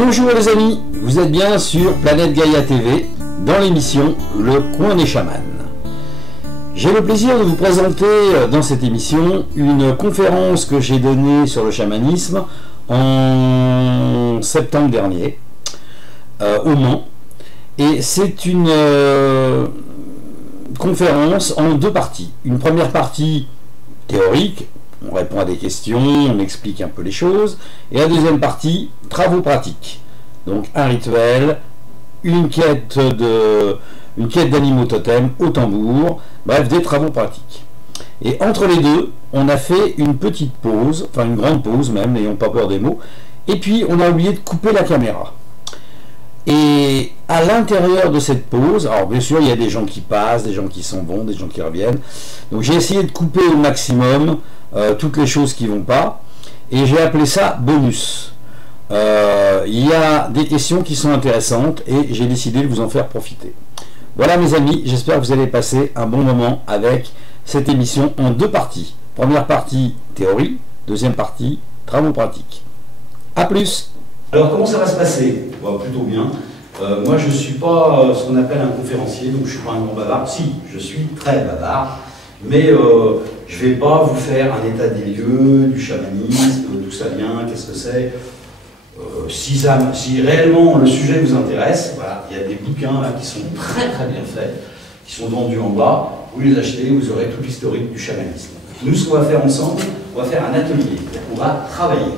Bonjour les amis, vous êtes bien sur Planète Gaïa TV, dans l'émission Le Coin des Chamans. J'ai le plaisir de vous présenter dans cette émission une conférence que j'ai donnée sur le chamanisme en septembre dernier, au Mans. Et c'est une conférence en deux parties. Une première partie théorique, on répond à des questions, on explique un peu les choses, et la deuxième partie, travaux pratiques. Donc un rituel, une quête d'animaux totems au tambour, bref, des travaux pratiques. Et entre les deux, on a fait une petite pause, enfin une grande pause même, n'ayons pas peur des mots, et puis on a oublié de couper la caméra. Et à l'intérieur de cette pause, alors bien sûr il y a des gens qui passent, des gens qui s'en vont, des gens qui reviennent, donc j'ai essayé de couper au maximum toutes les choses qui ne vont pas, et j'ai appelé ça bonus. Il y a des questions qui sont intéressantes et j'ai décidé de vous en faire profiter. Voilà mes amis, j'espère que vous allez passer un bon moment avec cette émission en deux parties. Première partie théorie, deuxième partie travaux pratiques. A plus. Alors comment ça va se passer? Plutôt bien. Moi je ne suis pas ce qu'on appelle un conférencier, donc je ne suis pas un grand bavard. Si, je suis très bavard, mais je ne vais pas vous faire un état des lieux, du chamanisme, d'où ça vient, qu'est-ce que c'est. Si réellement le sujet vous intéresse, voilà, il y a des bouquins là, qui sont très très bien faits, qui sont vendus en bas, vous les achetez, vous aurez tout l'historique du chamanisme. Nous ce qu'on va faire ensemble, on va faire un atelier, on va travailler.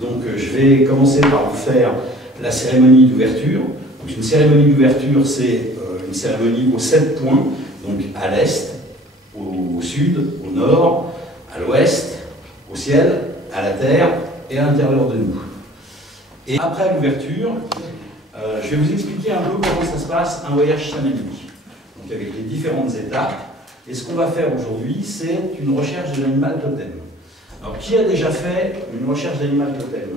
Donc je vais commencer par vous faire la cérémonie d'ouverture. Une cérémonie d'ouverture, c'est une cérémonie aux 7 points, donc à l'est, au sud, au nord, à l'ouest, au ciel, à la terre et à l'intérieur de nous. Et après l'ouverture, je vais vous expliquer un peu comment ça se passe un voyage chamanique, donc avec les différentes étapes. Et ce qu'on va faire aujourd'hui, c'est une recherche de l'animal totem. Alors, qui a déjà fait une recherche d'animal totem?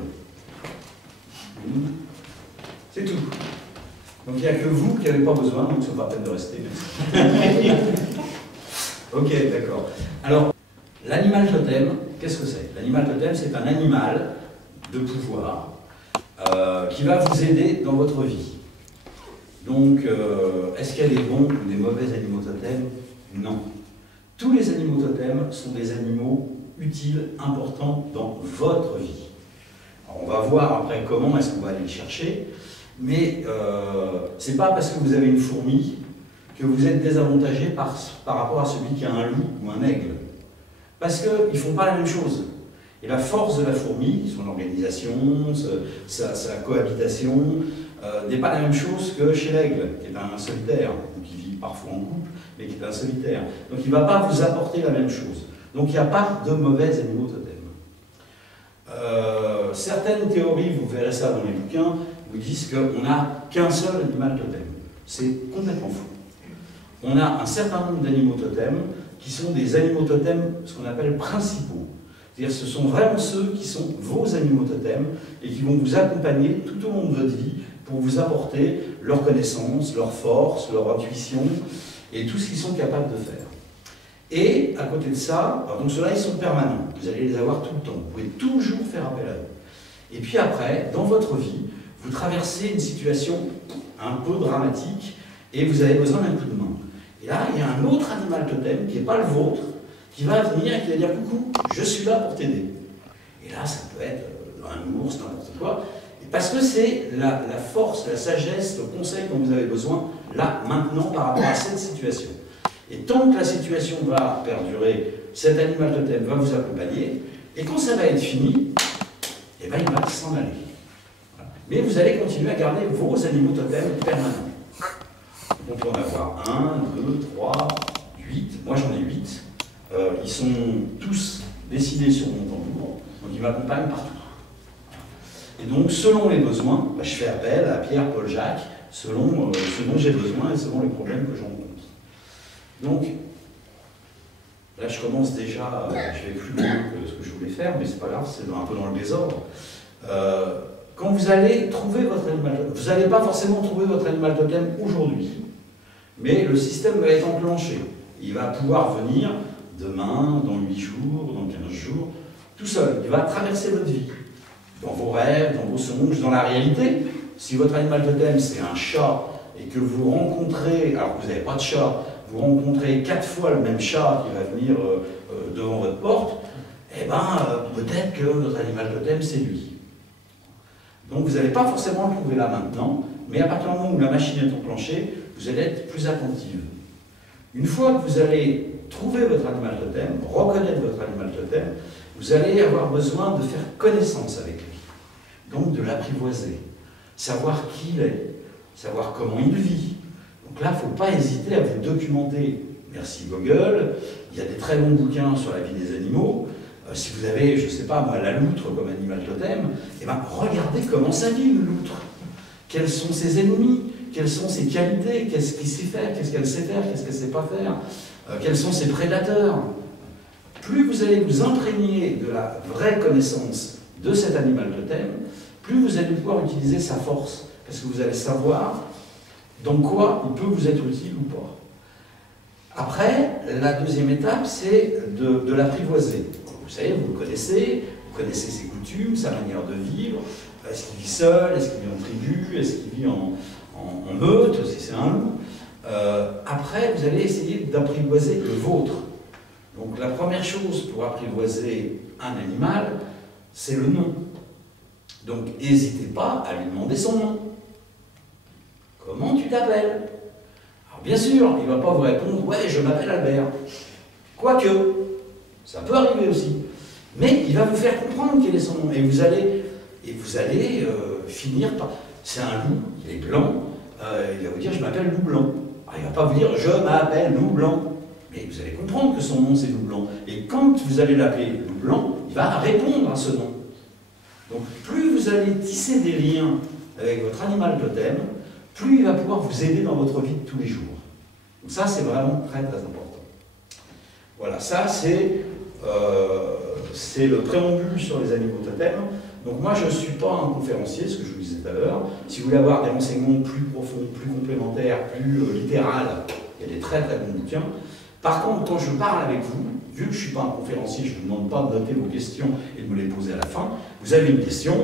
C'est tout. Donc, il n'y a que vous qui n'avez pas besoin, donc ça ne vaut pas la peine de rester. Ok, d'accord. Alors, l'animal totem, qu'est-ce que c'est? L'animal totem, c'est un animal de pouvoir qui va vous aider dans votre vie. Donc, est-ce qu'il y a des bons ou des mauvais animaux totems? Non. Tous les animaux totems sont des animaux utiles, importants dans votre vie. Alors, on va voir après comment est-ce qu'on va aller les chercher, mais c'est pas parce que vous avez une fourmi que vous êtes désavantagé par rapport à celui qui a un loup ou un aigle. Parce qu'ils ne font pas la même chose. Et la force de la fourmi, son organisation, sa cohabitation, n'est pas la même chose que chez l'aigle, qui est un solitaire, ou qui vit parfois en couple, mais qui est un solitaire. Donc il ne va pas vous apporter la même chose. Donc il n'y a pas de mauvais animaux totems. Certaines théories, vous verrez ça dans les bouquins, vous disent qu'on n'a qu'un seul animal totem. C'est complètement faux. On a un certain nombre d'animaux totems qui sont des animaux totems, ce qu'on appelle principaux. C'est-à-dire ce sont vraiment ceux qui sont vos animaux totems et qui vont vous accompagner tout au long de votre vie pour vous apporter leur connaissance, leur force, leur intuition et tout ce qu'ils sont capables de faire. Et à côté de ça, donc ceux-là ils sont permanents, vous allez les avoir tout le temps, vous pouvez toujours faire appel à eux. Et puis après, dans votre vie, vous traversez une situation un peu dramatique et vous avez besoin d'un coup de main. Et là, il y a un autre animal totem qui n'est pas le vôtre, qui va venir et qui va dire « Coucou, je suis là pour t'aider ». Et là, ça peut être un ours, n'importe quoi, et parce que c'est la force, la sagesse, le conseil dont vous avez besoin, là, maintenant, par rapport à cette situation. Et tant que la situation va perdurer, cet animal totem va vous accompagner, et quand ça va être fini, eh ben, il va s'en aller. Voilà. Mais vous allez continuer à garder vos animaux totems permanents. On peut en avoir 1, 2, 3, 8, moi j'en ai 8. Ils sont tous décidés sur mon tambour, donc ils m'accompagnent partout. Et donc, selon les besoins, je fais appel à Pierre, Paul, Jacques, selon ce dont j'ai besoin et selon les problèmes que j'en rencontre. Donc, là je commence déjà, je vais plus loin que ce que je voulais faire, mais c'est pas grave, c'est un peu dans le désordre. Quand vous allez trouver votre animal totem, vous n'allez pas forcément trouver votre animal totem aujourd'hui, mais le système va être enclenché. Il va pouvoir venir demain, dans 8 jours, dans 15 jours, tout seul. Il va traverser votre vie. dans vos rêves, dans vos songes, dans la réalité. Si votre animal totem c'est un chat et que vous rencontrez, alors que vous n'avez pas de chat, vous rencontrez 4 fois le même chat qui va venir devant votre porte, eh bien peut-être que votre animal totem c'est lui. Donc vous n'allez pas forcément le trouver là maintenant, mais à partir du moment où la machine est enclenchée, vous allez être plus attentive. Une fois que vous allez trouver votre animal totem, reconnaître votre animal totem, vous allez avoir besoin de faire connaissance avec lui. Donc de l'apprivoiser, savoir qui il est, savoir comment il vit. Donc là, il ne faut pas hésiter à vous documenter. Merci Google, il y a des très bons bouquins sur la vie des animaux. Si vous avez, je ne sais pas moi, la loutre comme animal totem, eh ben, regardez comment ça vit une loutre. Quels sont ses ennemis, quelles sont ses qualités, qu'est-ce qu'il sait faire, qu'est-ce qu'elle sait faire, qu'est-ce qu'elle ne sait pas faire, quels sont ses prédateurs. Plus vous allez vous imprégner de la vraie connaissance de cet animal totem, plus vous allez pouvoir utiliser sa force, parce que vous allez savoir dans quoi il peut vous être utile ou pas. Après, la deuxième étape, c'est de l'apprivoiser. Vous savez, vous le connaissez ses coutumes, sa manière de vivre. Est-ce qu'il vit seul, est-ce qu'il vit en tribu, est-ce qu'il vit en meute, si c'est un loup. Après, vous allez essayer d'apprivoiser le vôtre. Donc la première chose pour apprivoiser un animal, c'est le nom. Donc n'hésitez pas à lui demander son nom. Comment tu t'appelles? Alors bien sûr, il ne va pas vous répondre « Ouais, je m'appelle Albert ». Quoique, ça peut arriver aussi. Mais il va vous faire comprendre quel est son nom. Et vous allez finir par... C'est un loup, il est blanc, il va vous dire « Je m'appelle Loup Blanc ». Alors, il ne va pas vous dire « Je m'appelle Loup Blanc ». Mais vous allez comprendre que son nom c'est Loup Blanc. Et quand vous allez l'appeler Loup Blanc, il va répondre à ce nom. Donc plus vous allez tisser des liens avec votre animal totem, plus il va pouvoir vous aider dans votre vie de tous les jours. Donc ça c'est vraiment très très important. Voilà, ça c'est le préambule sur les animaux totems. Donc moi je ne suis pas un conférencier, ce que je vous disais tout à l'heure. Si vous voulez avoir des renseignements plus profonds, plus complémentaires, plus littérales, il y a des très très bons bouquins. Par contre, quand je parle avec vous, vu que je ne suis pas un conférencier, je ne vous demande pas de noter vos questions et de me les poser à la fin. Vous avez une question,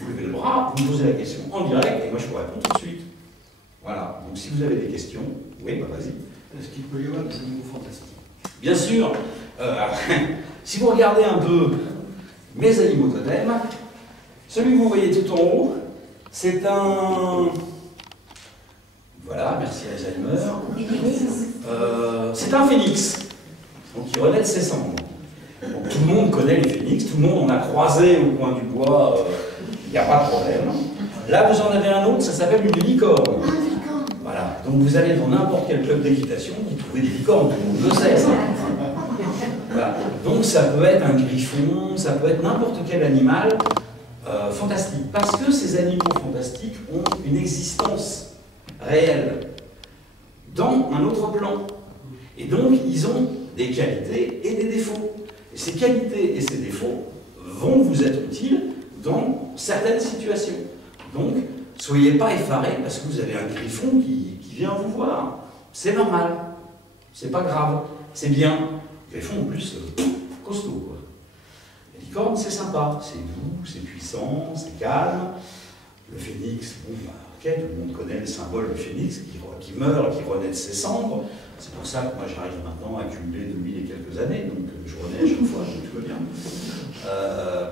vous levez le bras, vous me posez la question en direct et moi je vous réponds tout de suite. Voilà, donc si vous avez des questions, oui, bah vas-y. Est-ce qu'il peut y avoir des animaux fantastiques? Bien sûr, si vous regardez un peu mes animaux totems, celui que vous voyez tout en haut, c'est un... Voilà, merci Alzheimer. C'est un phénix, donc il renaît de ses cendres. Donc, tout le monde connaît les phénix, tout le monde en a croisé au coin du bois, il n'y a pas de problème. Là, vous en avez un autre, ça s'appelle une licorne. Voilà, donc vous allez dans n'importe quel club d'équitation, vous trouvez des licornes, tout le monde le sait. Ça. Voilà. Donc ça peut être un griffon, ça peut être n'importe quel animal fantastique. Parce que ces animaux fantastiques ont une existence réelle dans un autre plan. Et donc, ils ont des qualités et des défauts. Et ces qualités et ces défauts vont vous être utiles dans certaines situations. Donc, soyez pas effarés parce que vous avez un griffon qui vient vous voir. C'est normal. C'est pas grave. C'est bien. Le griffon, en plus, costaud, quoi. La licorne, c'est sympa. C'est doux, c'est puissant, c'est calme. Le phénix, bon, bah, ok, tout le monde connaît le symbole du phénix qui meurt, qui renaît de ses cendres. C'est pour ça que moi j'arrive maintenant à cumuler de lui les quelques années, donc je renais à chaque fois, donc tout va bien.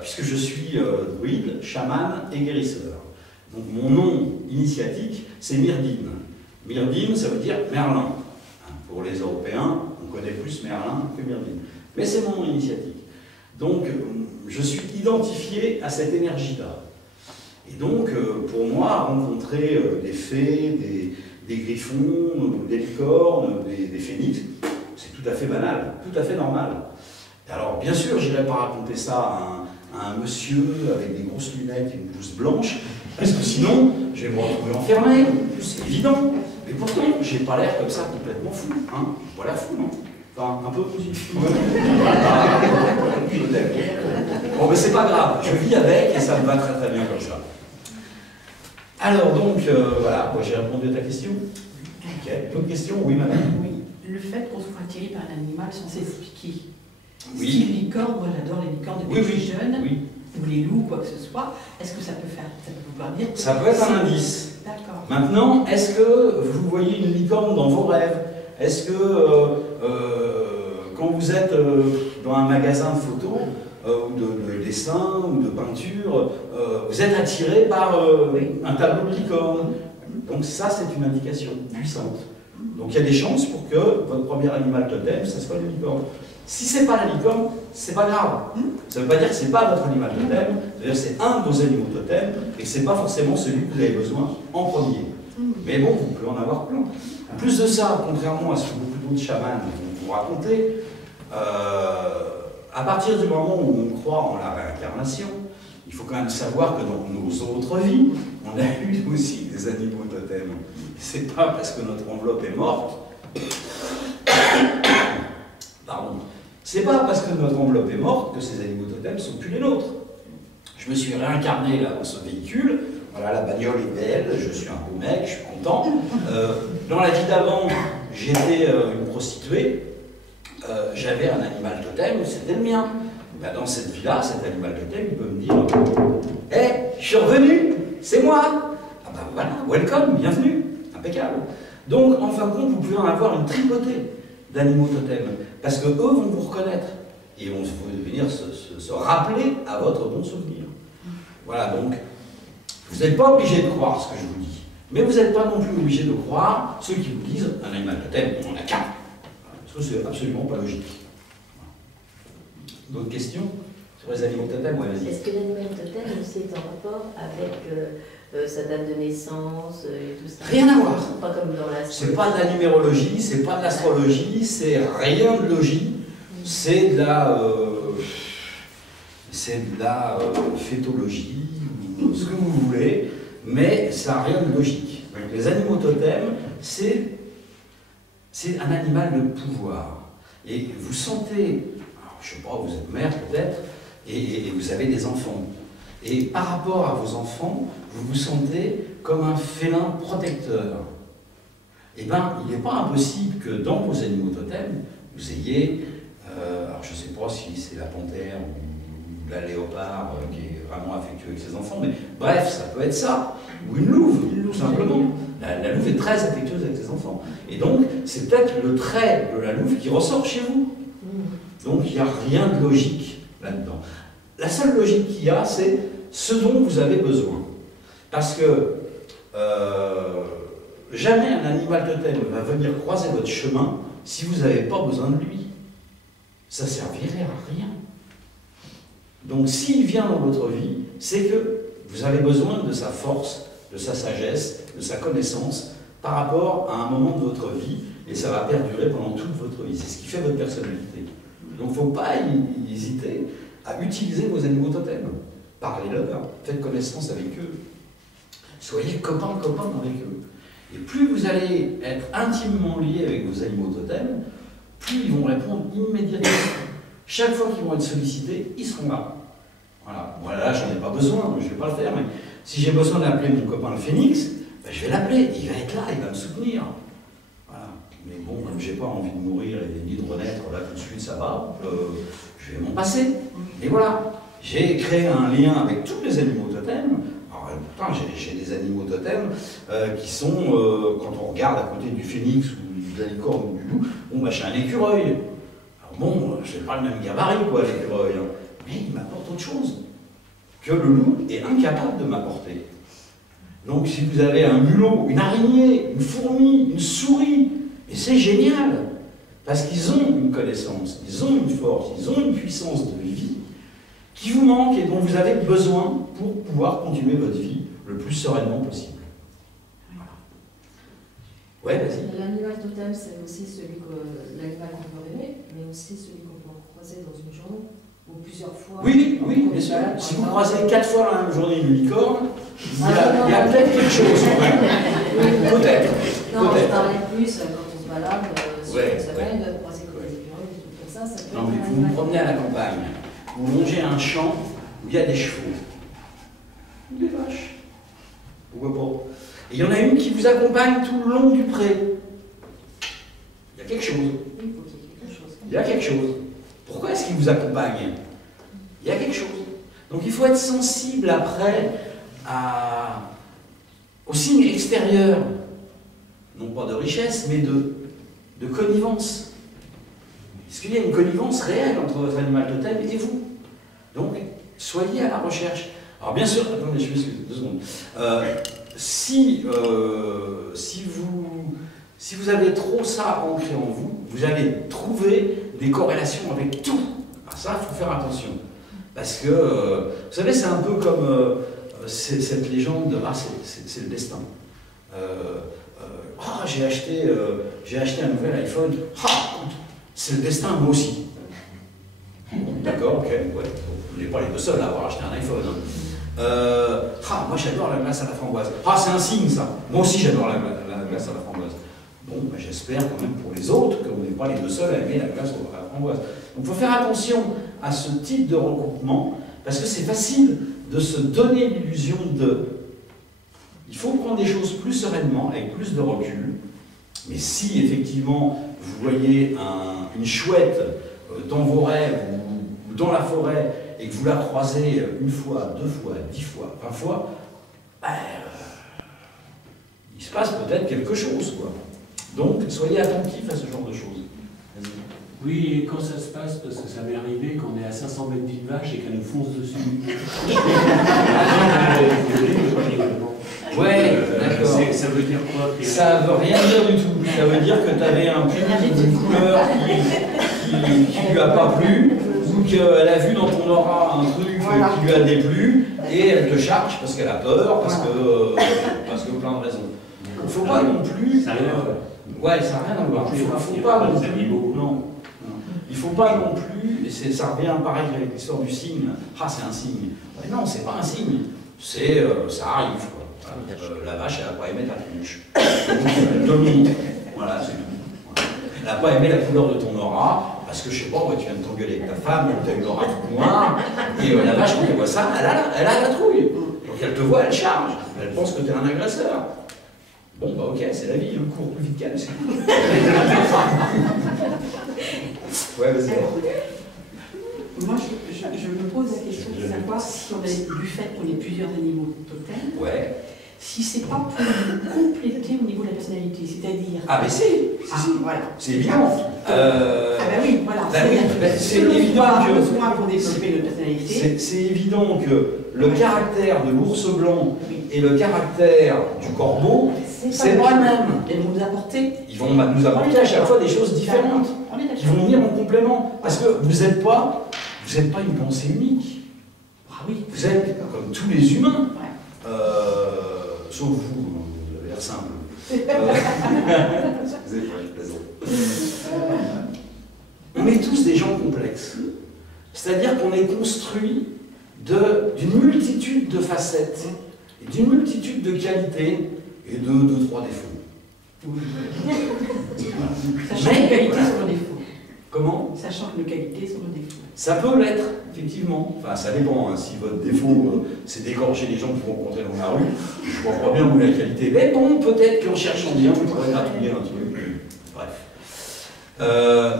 Puisque je suis druide, chaman et guérisseur. Donc mon nom initiatique, c'est Myrdine. Myrdine, ça veut dire Merlin. Pour les Européens, on connaît plus Merlin que Myrdine. Mais c'est mon nom initiatique. Donc je suis identifié à cette énergie-là. Et donc, pour moi, rencontrer des fées, des griffons, des licornes, des phénix, c'est tout à fait banal, tout à fait normal. Alors, bien sûr, je n'irai pas raconter ça à un monsieur avec des grosses lunettes et une blouse blanche, parce que sinon, je vais me retrouver enfermé, c'est évident. Mais pourtant, j'ai pas l'air comme ça complètement fou, hein. Voilà fou, non? Enfin, un peu positif. Bon, mais c'est pas grave, je vis avec et ça me va très très bien comme ça. Alors donc, voilà, moi j'ai répondu à ta question. Ok, d'autres questions? Oui, madame. Oui, le fait qu'on soit attiré par un animal sans s'expliquer. Oui. Style licorne, moi j'adore les licornes depuis que je suis jeune. Oui. ou les loups, quoi que ce soit, est-ce que ça peut vouloir dire que Ça peut être un indice. D'accord. Maintenant, est-ce que vous voyez une licorne dans vos rêves? Est-ce que quand vous êtes dans un magasin de photos, ou de dessin, ou de peinture, vous êtes attiré par un tableau de licorne? Donc ça, c'est une indication puissante. Donc il y a des chances pour que votre premier animal totem, ça soit la licorne. Si c'est pas la licorne, c'est pas grave. Ça veut pas dire que c'est pas votre animal totem, c'est-à-dire que c'est un de vos animaux totems, et que c'est pas forcément celui que vous avez besoin en premier. Mais bon, vous pouvez en avoir plein. En plus de ça, contrairement à ce que beaucoup d'autres chamans vont vous raconter, à partir du moment où on croit en la réincarnation, il faut quand même savoir que dans nos autres vies, on a eu aussi des animaux totems. C'est pas parce que notre enveloppe est morte. Pardon. C'est pas parce que notre enveloppe est morte que ces animaux totems ne sont plus les nôtres. Je me suis réincarné là dans ce véhicule. Voilà, la bagnole est belle, je suis un beau mec, je suis content. Dans la vie d'avant, j'étais une prostituée. J'avais un animal totem, c'était le mien. Ben, dans cette vie-là, cet animal totem, il peut me dire « Hé, je suis revenu, c'est moi !» Ah ben voilà, welcome, bienvenue, impeccable. Donc, en fin de compte, vous pouvez en avoir une tripotée d'animaux totems, parce qu'eux vont vous reconnaître, et vont venir se rappeler à votre bon souvenir. Voilà, donc, vous n'êtes pas obligé de croire ce que je vous dis, mais vous n'êtes pas non plus obligé de croire ceux qui vous disent un animal totem, on en a qu'un. Parce que c'est absolument pas logique. D'autres questions sur les animaux totems? Ouais, vas-y. Est-ce que l'animal totem aussi est en rapport avec sa date de naissance et tout ça? Rien à voir. Pas comme dans l'astrologie. C'est pas de la numérologie, c'est pas de l'astrologie, c'est rien de logique. C'est de la phétologie, ou ce que vous voulez, mais ça n'a rien de logique. Donc, les animaux totems, c'est un animal de pouvoir. Et vous sentez, alors, je ne sais pas, vous êtes mère peut-être, et vous avez des enfants. Et par rapport à vos enfants, vous vous sentez comme un félin protecteur. Eh bien, il n'est pas impossible que dans vos animaux totems, vous ayez, alors je ne sais pas si c'est la panthère ou la léopard qui est vraiment affectueux avec ses enfants, mais bref, ça peut être ça. Ou une louve, tout simplement. La louve est très affectueuse avec ses enfants. Et donc, c'est peut-être le trait de la louve qui ressort chez vous. Donc, il n'y a rien de logique là-dedans. La seule logique qu'il y a, c'est ce dont vous avez besoin. Parce que jamais un animal totem va venir croiser votre chemin si vous n'avez pas besoin de lui. Ça ne servirait à rien. Donc, s'il vient dans votre vie, c'est que vous avez besoin de sa force, de sa sagesse, de sa connaissance par rapport à un moment de votre vie, et ça va perdurer pendant toute votre vie. C'est ce qui fait votre personnalité. Donc il ne faut pas hésiter à utiliser vos animaux totems. Parlez-leur, faites connaissance avec eux. Soyez copains avec eux. Et plus vous allez être intimement liés avec vos animaux totems, plus ils vont répondre immédiatement. Chaque fois qu'ils vont être sollicités, ils seront là. Voilà, moi là, j'en ai pas besoin, je ne vais pas le faire, mais si j'ai besoin d'appeler mon copain le phénix, ben, je vais l'appeler, il va être là, il va me soutenir. Voilà. Mais bon, comme je n'ai pas envie de mourir et ni de renaître là tout de suite, ça va, je vais m'en passer. Et voilà, j'ai créé un lien avec tous les animaux totems. Alors, pourtant, j'ai des animaux totems qui sont, quand on regarde à côté du phénix ou de la licorne ou du loup, bon, bah, j'ai un écureuil. Alors bon, je n'ai pas le même gabarit, quoi, l'écureuil. Hein. Mais il m'apporte autre chose que le loup est incapable de m'apporter. Donc si vous avez un mulot, une araignée, une fourmi, une souris, et c'est génial, parce qu'ils ont une connaissance, ils ont une force, ils ont une puissance de vie qui vous manque et dont vous avez besoin pour pouvoir continuer votre vie le plus sereinement possible. Voilà. Ouais, vas-y. L'animal totem, c'est aussi celui que l'animal qu'on peut aimer, mais aussi celui qu'on peut croiser dans une journée. Ou plusieurs fois. Oui, bien sûr. Si vous croisez 4 fois dans la même journée une licorne, il y a peut-être quelque chose quand même. Peut-être. Non, je parlais plus quand on se balade sur une semaine, de croiser comme des écureuils, des trucs comme ça. Non, mais vous vous promenez à la campagne, vous longez un champ où il y a des chevaux, ou des vaches. Pourquoi pas? Et il y en a une qui vous accompagne tout le long du pré. Il y a quelque chose. Il faut qu'il y ait quelque chose. Il y a quelque chose. Pourquoi est-ce qu'il vous accompagne? Il y a quelque chose. Donc il faut être sensible après aux signes extérieurs, non pas de richesse, mais de connivence. Est-ce qu'il y a une connivence réelle entre votre animal totem et vous? Donc, soyez à la recherche. Alors bien sûr, attendez, je m'excuse, 2 secondes. Si vous avez trop ça ancré en vous, vous allez trouver des corrélations avec tout. Alors ça, il faut faire attention. Parce que, vous savez, c'est un peu comme cette légende de « Ah, c'est le destin ». Ah, j'ai acheté un nouvel iPhone. Ah, c'est le destin, moi aussi. D'accord, ok, ouais. Vous n'êtes pas les 2 seuls à avoir acheté un iPhone. Ah, moi j'adore la glace à la framboise. Ah, c'est un signe ça. Moi aussi j'adore la glace à la framboise. Bon, ben, j'espère quand même pour les autres que vous n'êtes pas les 2 seuls à aimer la glace à la framboise. Donc il faut faire attention à ce type de regroupement, parce que c'est facile de se donner l'illusion de... Il faut prendre des choses plus sereinement, avec plus de recul. Mais si effectivement vous voyez une chouette dans vos rêves ou dans la forêt et que vous la croisez 1 fois, 2 fois, 10 fois, 20 fois, ben, il se passe peut-être quelque chose, quoi. Donc soyez attentifs à ce genre de choses. Oui, et quand ça se passe, parce que ça m'est arrivé, qu'on est à 500 mètres d'une vache et qu'elle nous fonce dessus. Ouais, d'accord. Ça veut dire quoi? Ça veut rien dire du tout. Ça veut dire que tu avais un pull d'une couleur qui lui a pas plu, ou qu'elle a vu dans ton aura un truc qui lui a déplu, et elle te charge parce qu'elle a peur, parce que plein de raisons. Il ne faut pas non plus... Ça n'a rien à voir. Ouais, ça n'a rien à voir. Il ne faut pas non plus... Non. Il ne faut pas non plus, et ça revient pareil avec l'histoire du signe. Ah, c'est un signe. Ouais, non, c'est pas un signe. C'est, ça arrive, quoi. La vache, elle n'a pas aimé ta tronche. Elle domine. Voilà, c'est tout. Elle n'a pas aimé la couleur de ton aura, parce que je sais pas, ouais, tu viens de t'engueuler avec ta femme, tu as une aura toute noire, et la vache, quand elle voit ça, elle a la trouille. Donc elle te voit, elle charge. Elle pense que tu es un agresseur. Bon, bah ok, c'est la vie, cours plus vite qu'elle, c'est cool. Ouais, vas-y. Moi, je me pose la question de savoir si on a, du fait qu'on ait plusieurs animaux totems, Ouais. si c'est pas pour nous compléter au niveau de la personnalité, c'est-à-dire... Ah, mais si, voilà. c'est évident. Ah bah oui, voilà. Bah oui, c'est évident que... besoin pour développer notre personnalité. C'est évident que le caractère de l'ours blanc et le caractère du corbeau, c'est pas le même. Ils vont nous apporter... Ils vont nous apporter à chaque fois des choses différentes, qui vont venir en complément. Parce que vous n'êtes pas une pensée unique. Ah oui. Vous êtes comme tous les humains. Sauf vous, vous avez l'air simple. Excusez-moi, je plaisante. On est tous des gens complexes. C'est-à-dire qu'on est construit d'une multitude de facettes, et d'une multitude de qualités, et de 2, 3 défauts. Sachant que nos qualités sont nos défauts. Comment? Sachant que nos qualités sont nos défauts. Ça peut l'être, effectivement. Enfin, ça dépend. Hein. Si votre défaut, c'est d'égorger les gens que vous rencontrez dans la rue, je vois pas bien où est la qualité. Mais bon, peut-être qu'en cherchant bien, vous pourrez gratouiller un truc. Bref.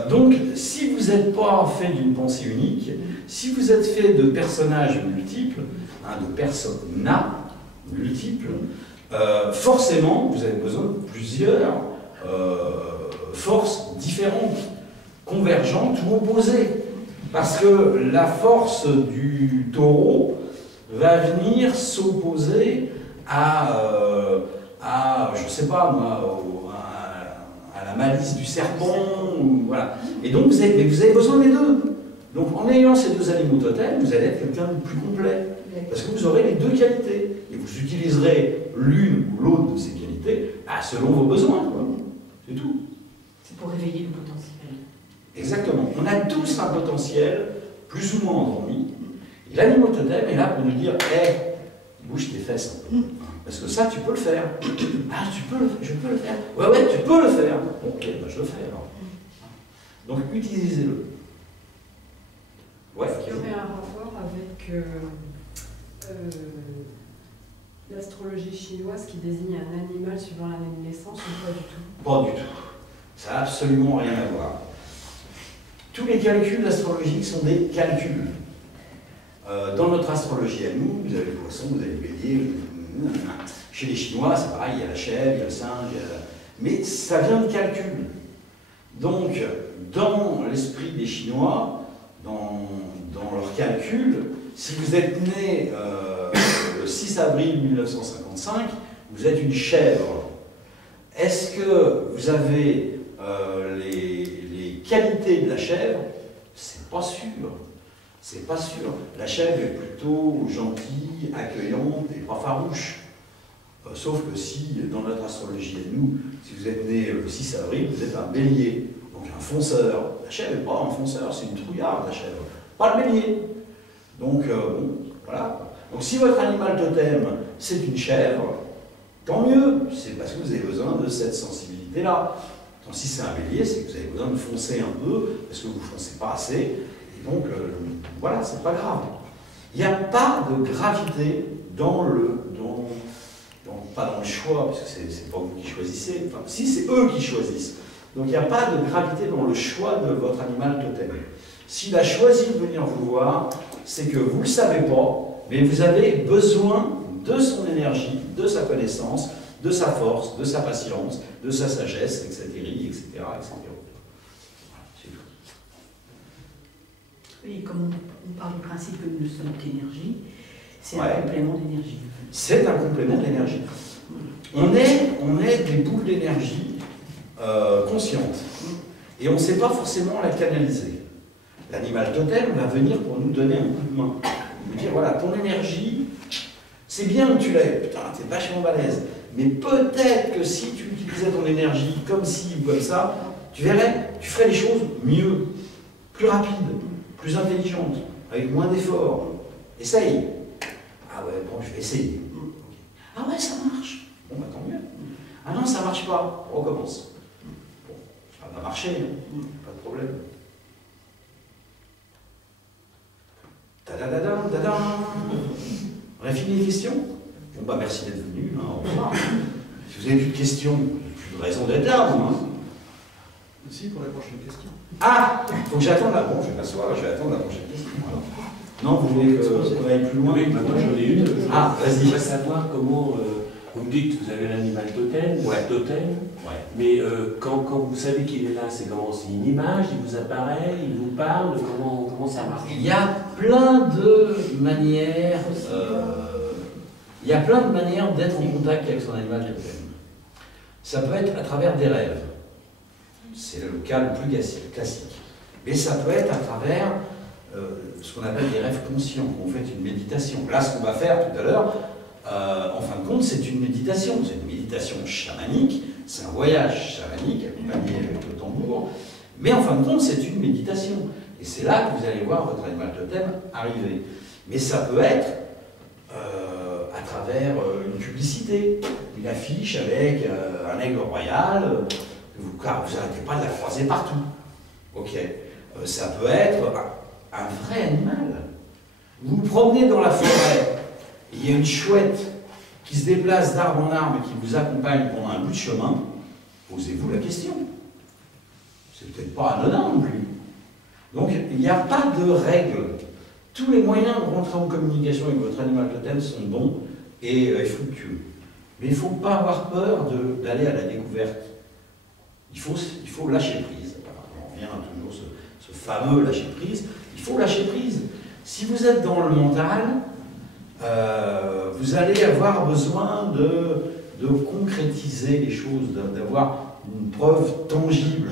Donc, si vous n'êtes pas fait d'une pensée unique, si vous êtes fait de personnages multiples, hein, de persona multiples, forcément, vous avez besoin de plusieurs forces différentes, convergentes ou opposées. Parce que la force du taureau va venir s'opposer à je sais pas moi, à la malice du serpent, voilà. Et donc vous avez besoin des deux. Donc en ayant ces 2 animaux totems, vous allez être quelqu'un de plus complet. Parce que vous aurez les 2 qualités. Et vous utiliserez l'une ou l'autre de ces qualités selon vos besoins. C'est tout. C'est pour réveiller le potentiel. Exactement. On a tous un potentiel, plus ou moins endormi. Et l'animal totem est là pour nous dire « Hé, bouge tes fesses un peu. Parce que ça, tu peux le faire. » Ah, je peux le faire. Ouais, tu peux le faire. Bon, ok, bah, je le fais alors. Donc, utilisez-le. Ouais. Est-ce qu'il y aurait un rapport avec l'astrologie chinoise qui désigne un animal suivant l'année de naissance ou pas du tout? Pas du tout. Ça n'a absolument rien à voir. Tous les calculs astrologiques sont des calculs. Dans notre astrologie à nous, vous avez le poisson, vous avez le bélier. Chez les Chinois, c'est pareil, il y a la chèvre, il y a le singe, mais ça vient de calcul. Donc, dans l'esprit des Chinois, dans leur calcul, si vous êtes né le 6 avril 1955, vous êtes une chèvre. Est-ce que vous avez les qualités de la chèvre? C'est pas sûr. C'est pas sûr. La chèvre est plutôt gentille, accueillante et pas farouche. Sauf que si, dans notre astrologie à nous, si vous êtes né le 6 avril, vous êtes un bélier, donc un fonceur. La chèvre n'est pas un fonceur, c'est une trouillarde, la chèvre. Pas le bélier. Donc, bon, voilà. Donc si votre animal totem, c'est une chèvre, tant mieux. C'est parce que vous avez besoin de cette sensibilité-là. Donc si c'est un bélier, c'est que vous avez besoin de foncer un peu, parce que vous ne foncez pas assez. Et donc, voilà, c'est pas grave. Il n'y a pas de gravité dans pas dans le choix, parce que c'est pas vous qui choisissez, enfin, si c'est eux qui choisissent. Donc il n'y a pas de gravité dans le choix de votre animal totem. S'il a choisi de venir vous voir, c'est que vous ne le savez pas, mais vous avez besoin de son énergie, de sa connaissance, de sa force, de sa patience, de sa sagesse, etc. etc. Voilà, c'est tout. Oui, comme on parle du principe que nous sommes d'énergie, c'est Ouais. un complément d'énergie. C'est un complément d'énergie. On est des boules d'énergie conscientes. Et on ne sait pas forcément la canaliser. L'animal totem va venir pour nous donner un coup de main. Nous dire, voilà, ton énergie, c'est bien que tu l'aies, putain, t'es vachement balèze. Mais peut-être que si tu utilisais ton énergie comme ci ou comme ça, tu verrais, tu ferais les choses mieux, plus rapides, plus intelligentes, avec moins d'efforts. Essaye. Ah ouais, bon, je vais essayer. Ah ouais, ça marche. Bon, bah tant mieux. Ah non, ça marche pas. On recommence. Bon, ça va marcher, hein. Pas de problème. Tadadadam, tadam. On a fini les questions? Bon, bah merci d'être venu. Hein, au revoir. Si vous avez plus de questions, vous n'avez plus de raison d'être là, vous. Hein. Aussi pour la prochaine question. Ah, faut que j'attende la... Bon, je vais m'asseoir, je vais attendre la prochaine question. Alors. Non, vous voulez qu'on aille plus loin? Oui, bah, moi j'en ai une. Ah, vas-y. Je voudrais savoir comment, vous me dites que vous avez l'animal totem, Ouais. le totem, Ouais. mais quand vous savez qu'il est là, c'est comment? C'est une image, il vous apparaît, il vous parle, comment ça marche? Il y a plein de manières... il y a plein de manières d'être en contact avec son animal totem. Ça peut être à travers des rêves. C'est le cas le plus classique. Mais ça peut être à travers ce qu'on appelle des rêves conscients, quand vous faites une méditation. Là, ce qu'on va faire tout à l'heure, en fin de compte, c'est une méditation. C'est une méditation chamanique, c'est un voyage chamanique accompagné avec le tambour. Mais en fin de compte, c'est une méditation. Et c'est là que vous allez voir votre animal totem arriver. Mais ça peut être à travers une publicité, une affiche avec un aigle royal, car vous n'arrêtez pas de la croiser partout. Ok. Ça peut être un vrai animal. Vous vous promenez dans la forêt, il y a une chouette qui se déplace d'arbre en arbre et qui vous accompagne pendant un bout de chemin, posez-vous la question. C'est peut-être pas anodin non plus. Donc il n'y a pas de règle. Tous les moyens de rentrer en communication avec votre animal totem sont bons et fructueux. Mais il ne faut pas avoir peur d'aller à la découverte. Il faut lâcher prise. On revient à toujours ce fameux lâcher prise. Il faut lâcher prise. Si vous êtes dans le mental, vous allez avoir besoin de concrétiser les choses, d'avoir une preuve tangible,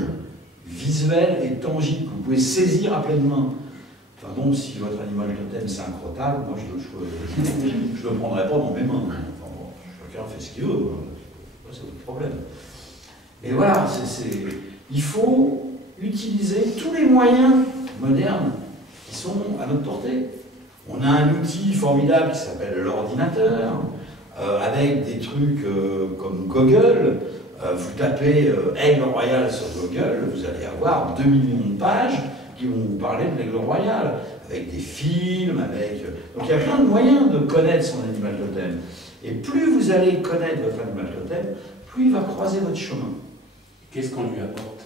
visuelle et tangible, que vous pouvez saisir à pleine main. Enfin bon, si votre animal totem c'est un crottal, moi je ne le prendrai pas dans mes mains. Enfin bon, chacun fait ce qu'il veut, c'est votre problème. Et voilà, il faut utiliser tous les moyens modernes qui sont à notre portée. On a un outil formidable qui s'appelle l'ordinateur, avec des trucs comme Google. Vous tapez Aigle Royal sur Google, vous allez avoir 2 millions de pages qui vont vous parler de l'Aigle Royal, avec des films, donc il y a plein de moyens de connaître son animal totem. Et plus vous allez connaître votre animal totem, plus il va croiser votre chemin. Qu'est-ce qu'on lui apporte?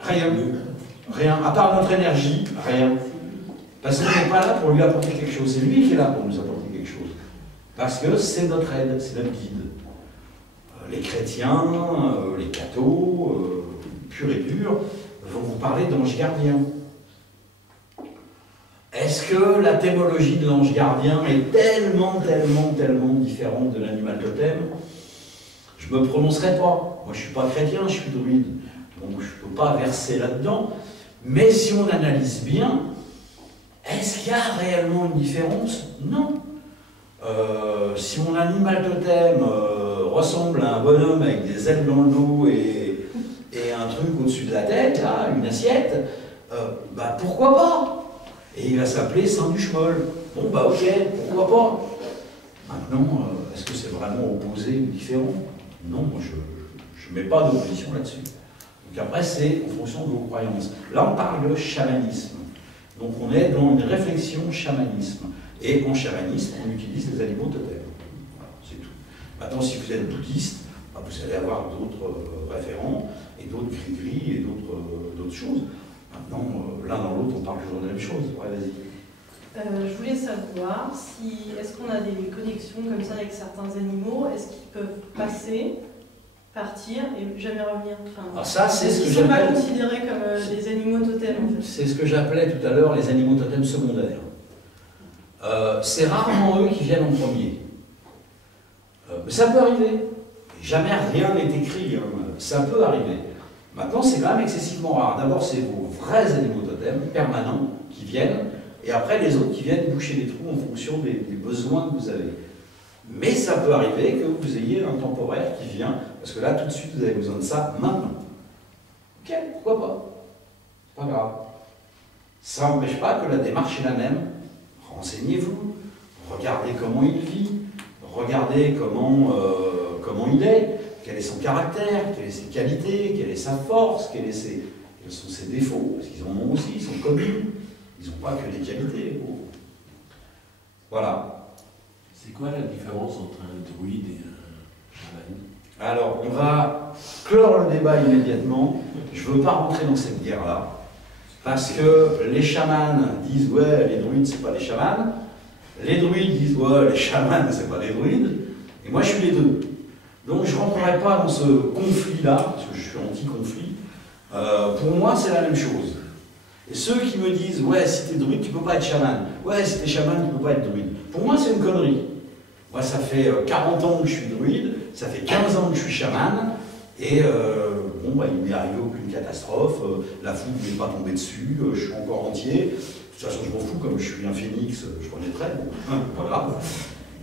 Rien. Rien. À part notre énergie, rien. Parce qu'on n'est pas là pour lui apporter quelque chose, c'est lui qui est là pour nous apporter quelque chose. Parce que c'est notre aide, c'est notre guide. Les chrétiens, les cathos, purs et durs, vont vous parler d'ange gardien. Est-ce que la théologie de l'ange gardien est tellement différente de l'animal totem? Je ne me prononcerai pas. Moi, je ne suis pas chrétien, je suis druide. Donc, je ne peux pas verser là-dedans. Mais si on analyse bien, est-ce qu'il y a réellement une différence? Non. Si mon animal totem ressemble à un bonhomme avec des ailes dans le dos et un truc au-dessus de la tête, là, une assiette, bah pourquoi pas? Et il va s'appeler Saint-Duchemol. Bon, bah ok, pourquoi pas? Maintenant, est-ce que c'est vraiment opposé ou différent? Non, moi je ne mets pas d'opposition là-dessus. Donc après, c'est en fonction de vos croyances. Là, on parle de chamanisme. Donc on est dans une réflexion chamanisme. Et en chamanisme, on utilise les animaux totems. Voilà, c'est tout. Maintenant, si vous êtes bouddhiste, bah, vous allez avoir d'autres référents, et d'autres gris-gris, et d'autres choses. Maintenant, l'un dans l'autre, on parle toujours de la même chose. Ouais, vas-y. Je voulais savoir si, est-ce qu'on a des connexions comme ça avec certains animaux? Est-ce qu'ils peuvent passer, partir et jamais revenir? Alors ça, c'est ce que ils ne sont pas j'appelle... considérés comme des animaux totems, en fait. C'est ce que j'appelais tout à l'heure les animaux totems secondaires. C'est rarement eux qui viennent en premier. Mais ça peut arriver. Jamais rien n'est écrit, hein. Ça peut arriver. Maintenant, c'est quand même excessivement rare. D'abord, c'est vos vrais animaux totems, permanents, qui viennent, et après, les autres qui viennent boucher les trous en fonction des besoins que vous avez. Mais ça peut arriver que vous ayez un temporaire qui vient, parce que là, tout de suite, vous avez besoin de ça maintenant. Ok, pourquoi pas? C'est pas grave. Ça n'empêche pas que la démarche est la même. Renseignez-vous, regardez comment il vit, regardez comment il est, quel est son caractère, quelles sont ses qualités, quelle est sa force, quels sont ses défauts, parce qu'ils en ont aussi, ils sont comme nous. Ils n'ont pas que des qualités. Voilà. C'est quoi la différence entre un druide et un chaman? Alors, on va clore le débat immédiatement. Je ne veux pas rentrer dans cette guerre-là. Parce que les chamans disent « ouais, les druides, c'est pas des chamans ». Les druides disent « ouais, les chamans, c'est pas des druides ». Et moi, je suis les deux. Donc, je ne rentrerai pas dans ce conflit-là, parce que je suis anti-conflit. Pour moi, c'est la même chose. Et ceux qui me disent « ouais, si t'es druide, tu peux pas être chaman ». « Ouais, si t'es chaman, tu peux pas être druide ». Pour moi, c'est une connerie. Moi, ça fait 40 ans que je suis druide, ça fait 15 ans que je suis chaman, et bon, bah, il m'est arrivé aucune catastrophe, la foudre n'est pas tombée dessus, je suis encore entier. De toute façon, je m'en fous, comme je suis un phénix, je renaîtrai, bon, pas grave.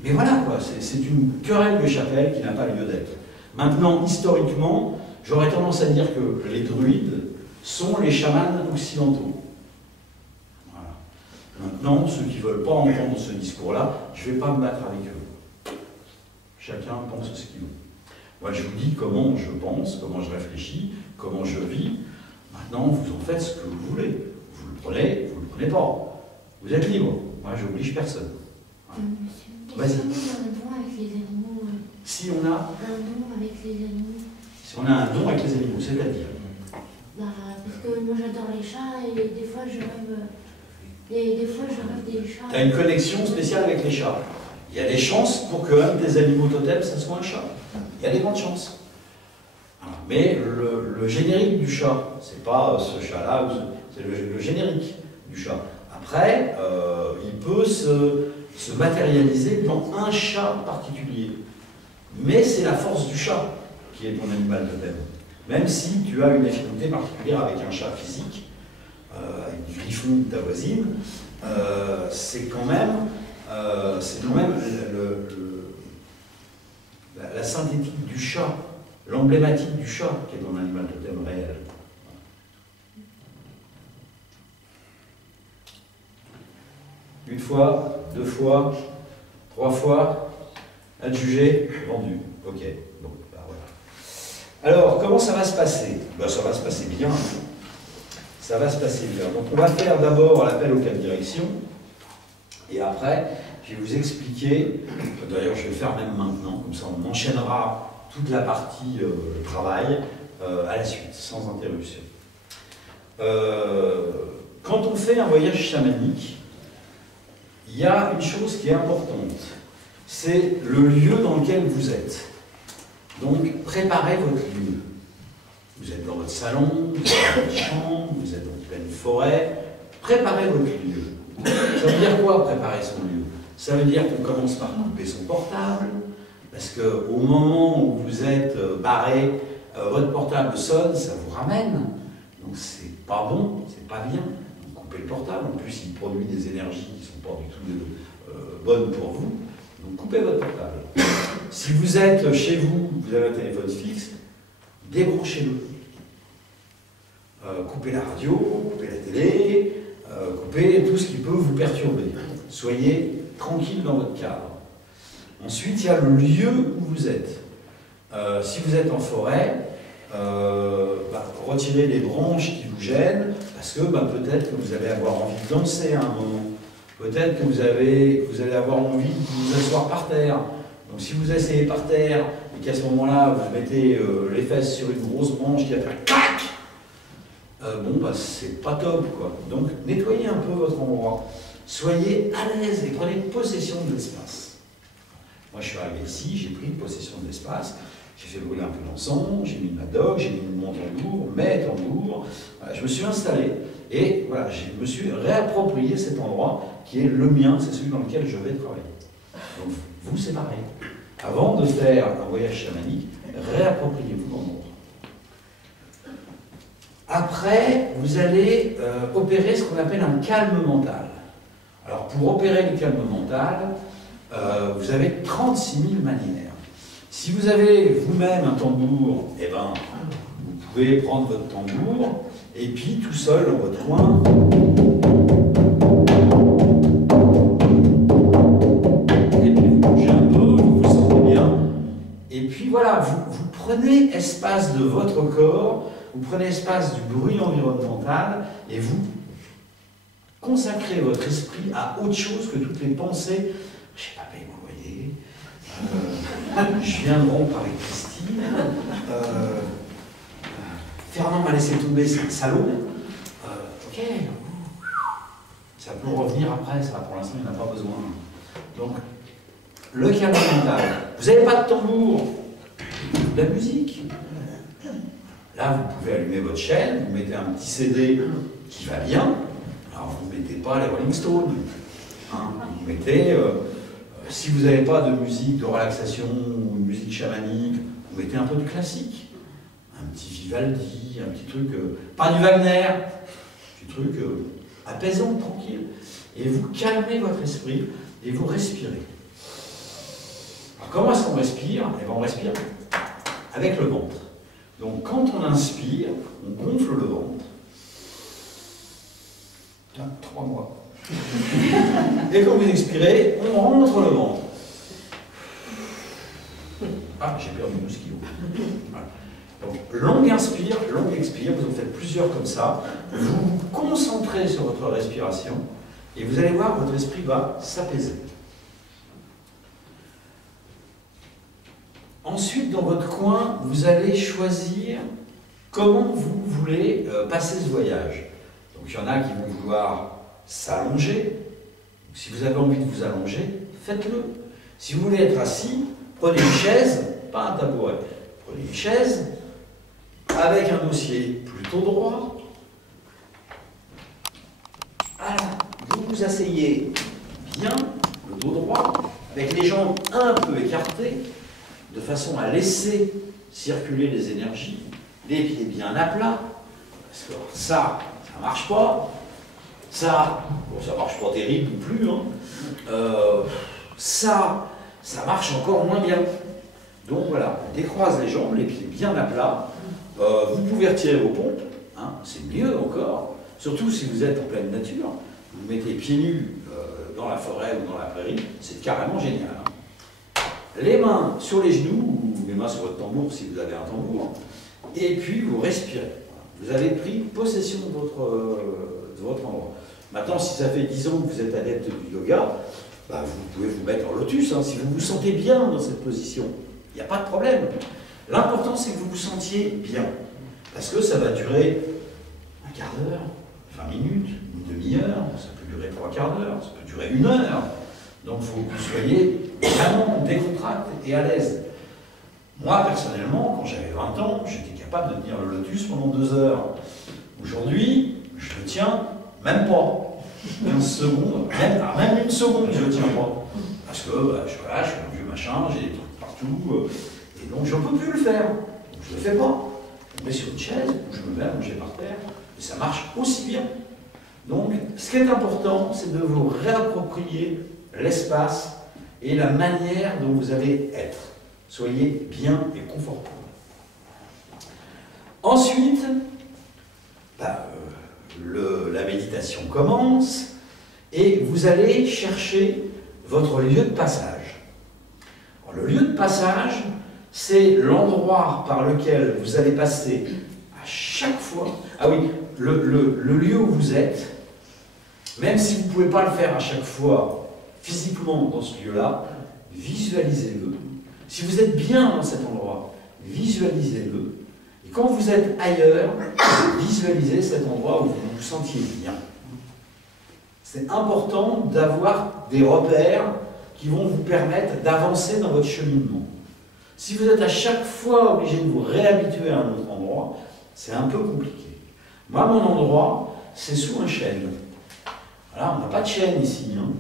Mais voilà, quoi, c'est une querelle de chapelle qui n'a pas lieu d'être. Maintenant, historiquement, j'aurais tendance à dire que les druides sont les chamans occidentaux. Voilà. Maintenant, ceux qui ne veulent pas entendre ce discours-là, je ne vais pas me battre avec eux. Chacun pense ce qu'il veut. Moi, je vous dis comment je pense, comment je réfléchis, comment je vis. Maintenant, vous en faites ce que vous voulez. Vous le prenez, vous ne le prenez pas. Vous êtes libre. Moi, je n'oblige personne. Voilà. Vas-y. Si on a un don avec les animaux. Si on a Un don avec les animaux. Si on a un don avec les animaux, c'est-à-dire Bah, parce que moi j'adore les chats et des fois je rêve. Des fois je rêve des chats. Tu as une connexion spéciale avec les chats. Il y a des chances pour qu'un de tes animaux totems, ça soit un chat. Il y a des grandes chances. Mais le générique du chat, c'est pas ce chat-là, c'est le générique du chat. Après, il peut se matérialiser dans un chat particulier. Mais c'est la force du chat qui est ton animal totem. Même si tu as une affinité particulière avec un chat physique, avec du griffon de ta voisine, c'est quand même la synthétique du chat, l'emblématique du chat qui est ton animal totem réel. Une fois, deux fois, trois fois, adjugé, vendu. Ok, bon, bah voilà. Alors, comment ça va se passer? Ben, ça va se passer bien. Ça va se passer bien. Donc, on va faire d'abord l'appel aux quatre directions. Et après, je vais vous expliquer, d'ailleurs je vais le faire même maintenant, comme ça on enchaînera toute la partie travail à la suite, sans interruption. Quand on fait un voyage chamanique, il y a une chose qui est importante, c'est le lieu dans lequel vous êtes. Donc, préparez votre lieu. Vous êtes dans votre salon, vous êtes dans votre chambre, vous êtes en pleine forêt. Préparez votre lieu. Ça veut dire quoi, préparer son lieu? Ça veut dire qu'on commence par couper son portable, parce qu'au moment où vous êtes barré, votre portable sonne, ça vous ramène. Donc, c'est pas bon, c'est pas bien. Donc, coupez le portable. En plus, il produit des énergies qui ne sont pas du tout bonnes pour vous. Donc, coupez votre portable. Si vous êtes chez vous, vous avez un téléphone fixe, débranchez-le. Coupez la radio, coupez la télé, coupez tout ce qui peut vous perturber. Soyez tranquille dans votre cadre. Ensuite, il y a le lieu où vous êtes. Si vous êtes en forêt, retirez les branches qui vous gênent, parce que peut-être que vous allez avoir envie de danser à un moment. Peut-être que vous allez avoir envie de vous asseoir par terre. Donc si vous asseyez par terre et qu'à ce moment-là, vous mettez les fesses sur une grosse branche qui va faire clac, c'est pas top, quoi. Donc nettoyez un peu votre endroit. Soyez à l'aise et prenez possession de l'espace. Moi, je suis arrivé ici, j'ai pris possession de l'espace. J'ai fait brûler un peu d'encens, j'ai mis ma dogue, j'ai mis mon tambour, mes tambours. Voilà, je me suis installé et voilà, je me suis réapproprié cet endroit qui est le mien, c'est celui dans lequel je vais travailler. Donc, vous, c'est pareil. Avant de faire un voyage chamanique, réappropriez-vous l'endroit. Après, vous allez opérer ce qu'on appelle un calme mental. Alors, pour opérer le calme mental, vous avez 36 000 manières. Si vous avez vous-même un tambour, eh ben, vous pouvez prendre votre tambour et puis tout seul dans votre coin, et puis vous bougez un peu, vous vous sentez bien, et puis voilà, vous prenez espace de votre corps, vous prenez espace du bruit environnemental et vous consacrez votre esprit à autre chose que toutes les pensées. Je sais pas, mais vous voyez, je viens de rompre avec Christine, Fernand m'a laissé tomber, c'est un salaud, ok, ça peut revenir après, ça, pour l'instant il n'a pas besoin. Donc, le calme mental, vous n'avez pas de tambour, de la musique. Là, vous pouvez allumer votre chaîne, vous mettez un petit CD qui va bien, alors vous ne mettez pas les Rolling Stones, hein, vous mettez... si vous n'avez pas de musique de relaxation ou de musique chamanique, vous mettez un peu de classique. Un petit Vivaldi, un petit truc, pas du Wagner, un petit truc apaisant, tranquille. Et vous calmez votre esprit et vous respirez. Alors comment est-ce qu'on respire? Eh bien, on respire avec le ventre. Donc quand on inspire, on gonfle le ventre. 3 mois. Et quand vous expirez, on rentre le ventre. Ah, j'ai perdu 12 kilos. Voilà. Donc, longue inspire, longue expire, vous en faites plusieurs comme ça. Vous vous concentrez sur votre respiration et vous allez voir, votre esprit va s'apaiser. Ensuite, dans votre coin, vous allez choisir comment vous voulez passer ce voyage. Donc, il y en a qui vont vouloir s'allonger. Si vous avez envie de vous allonger, faites-le. Si vous voulez être assis, prenez une chaise, pas un tabouret. Prenez une chaise avec un dossier plutôt droit. Voilà. Vous vous asseyez bien, le dos droit, avec les jambes un peu écartées, de façon à laisser circuler les énergies, les pieds bien à plat, parce que ça marche pas. Ça, bon, ça marche pas terrible non plus, hein. Ça marche encore moins bien. Donc voilà, on décroise les jambes, les pieds bien à plat. Vous pouvez retirer vos pompes, hein, c'est mieux encore. Surtout si vous êtes en pleine nature, vous mettez pieds nus dans la forêt ou dans la prairie, c'est carrément génial. Hein. Les mains sur les genoux, ou les mains sur votre tambour si vous avez un tambour, et puis vous respirez. Vous avez pris possession de votre endroit. Maintenant, si ça fait 10 ans que vous êtes adepte du yoga, bah, vous pouvez vous mettre en lotus, hein, si vous vous sentez bien dans cette position. Il n'y a pas de problème. L'important, c'est que vous vous sentiez bien. Parce que ça va durer un quart d'heure, 20 minutes, une demi-heure, ça peut durer pour 3/4 d'heure, ça peut durer 1 heure. Donc il faut que vous soyez vraiment décontracté et à l'aise. Moi, personnellement, quand j'avais 20 ans, j'étais capable de tenir le lotus pendant 2 heures. Aujourd'hui, je le tiens même pas. 15 secondes, même 1 seconde, je le tiens pas. Parce que je suis un vieux machin, j'ai des trucs partout, et donc je ne peux plus le faire. Donc je ne le fais pas. Je me mets sur une chaise, ou je me mets allongé par terre, et ça marche aussi bien. Donc, ce qui est important, c'est de vous réapproprier l'espace et la manière dont vous allez être. Soyez bien et confortable. Ensuite, la méditation commence et vous allez chercher votre lieu de passage. Alors, le lieu de passage, c'est l'endroit par lequel vous allez passer à chaque fois. Ah oui, le lieu où vous êtes, même si vous ne pouvez pas le faire à chaque fois physiquement dans ce lieu-là, visualisez-le. Si vous êtes bien dans cet endroit, visualisez-le. Et quand vous êtes ailleurs, visualisez cet endroit où vous vous sentiez bien. C'est important d'avoir des repères qui vont vous permettre d'avancer dans votre cheminement. Si vous êtes à chaque fois obligé de vous réhabituer à un autre endroit, c'est un peu compliqué. Moi, mon endroit, c'est sous un chêne. Voilà, on n'a pas de chêne ici, hein.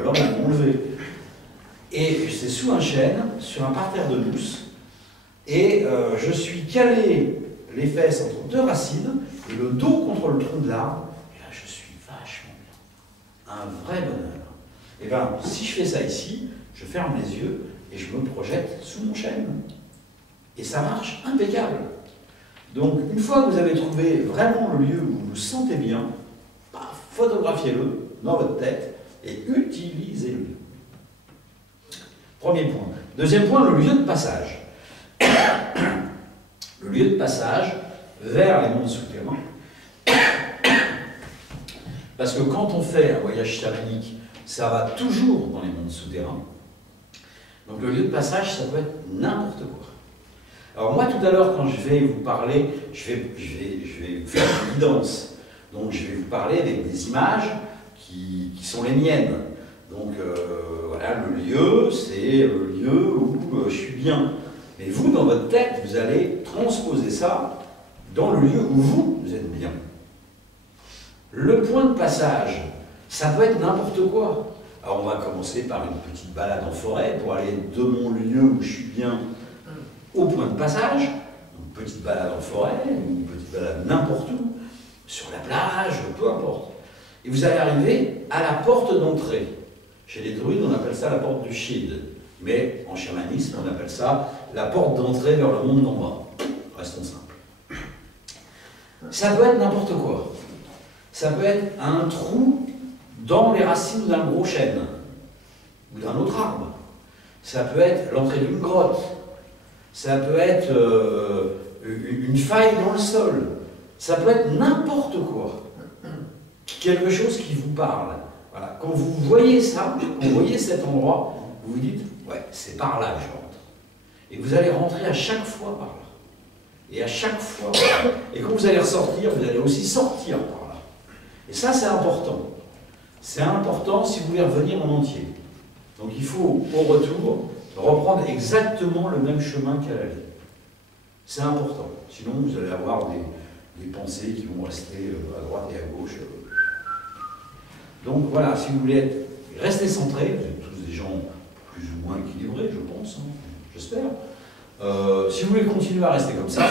Alors on va enlever. Et c'est sous un chêne, sur un parterre de mousse, et je suis calé les fesses entre 2 racines, et le dos contre le tronc de l'arbre, et là je suis vachement bien. Un vrai bonheur. Et bien, si je fais ça ici, je ferme les yeux, et je me projette sous mon chêne. Et ça marche impeccable. Donc, une fois que vous avez trouvé vraiment le lieu où vous vous sentez bien, photographiez-le dans votre tête et utilisez-le. Premier point. Deuxième point, le lieu de passage. Le lieu de passage vers les mondes souterrains. Parce que quand on fait un voyage chamanique, ça va toujours dans les mondes souterrains. Donc le lieu de passage, ça peut être n'importe quoi. Alors moi, tout à l'heure, quand je vais vous parler, je vais faire une guidance. Donc je vais vous parler avec des images qui sont les miennes. Donc voilà, le lieu, c'est le lieu où je suis bien. Mais vous, dans votre tête, vous allez transposer ça dans le lieu où vous êtes bien. Le point de passage, ça peut être n'importe quoi. Alors on va commencer par une petite balade en forêt pour aller de mon lieu où je suis bien au point de passage. Une petite balade en forêt, une petite balade n'importe où, sur la plage, peu importe. Et vous allez arriver à la porte d'entrée. Chez les druides, on appelle ça la porte du Shid. Mais en chamanisme, on appelle ça la porte d'entrée vers le monde d'en bas. Restons simples. Ça peut être n'importe quoi. Ça peut être un trou dans les racines d'un gros chêne ou d'un autre arbre. Ça peut être l'entrée d'une grotte. Ça peut être une faille dans le sol. Ça peut être n'importe quoi. Quelque chose qui vous parle. Voilà. Quand vous voyez ça, quand vous voyez cet endroit, vous vous dites, ouais, c'est par là que je rentre. Et vous allez rentrer à chaque fois par là. Et à chaque fois par là. Et quand vous allez ressortir, vous allez aussi sortir par là. Et ça, c'est important. C'est important si vous voulez revenir en entier. Donc il faut, au retour, reprendre exactement le même chemin qu'à l'aller. C'est important. Sinon, vous allez avoir des pensées qui vont rester à droite et à gauche. Donc voilà, si vous voulez rester centré, vous êtes tous des gens plus ou moins équilibrés, je pense, hein, j'espère. Si vous voulez continuer à rester comme ça,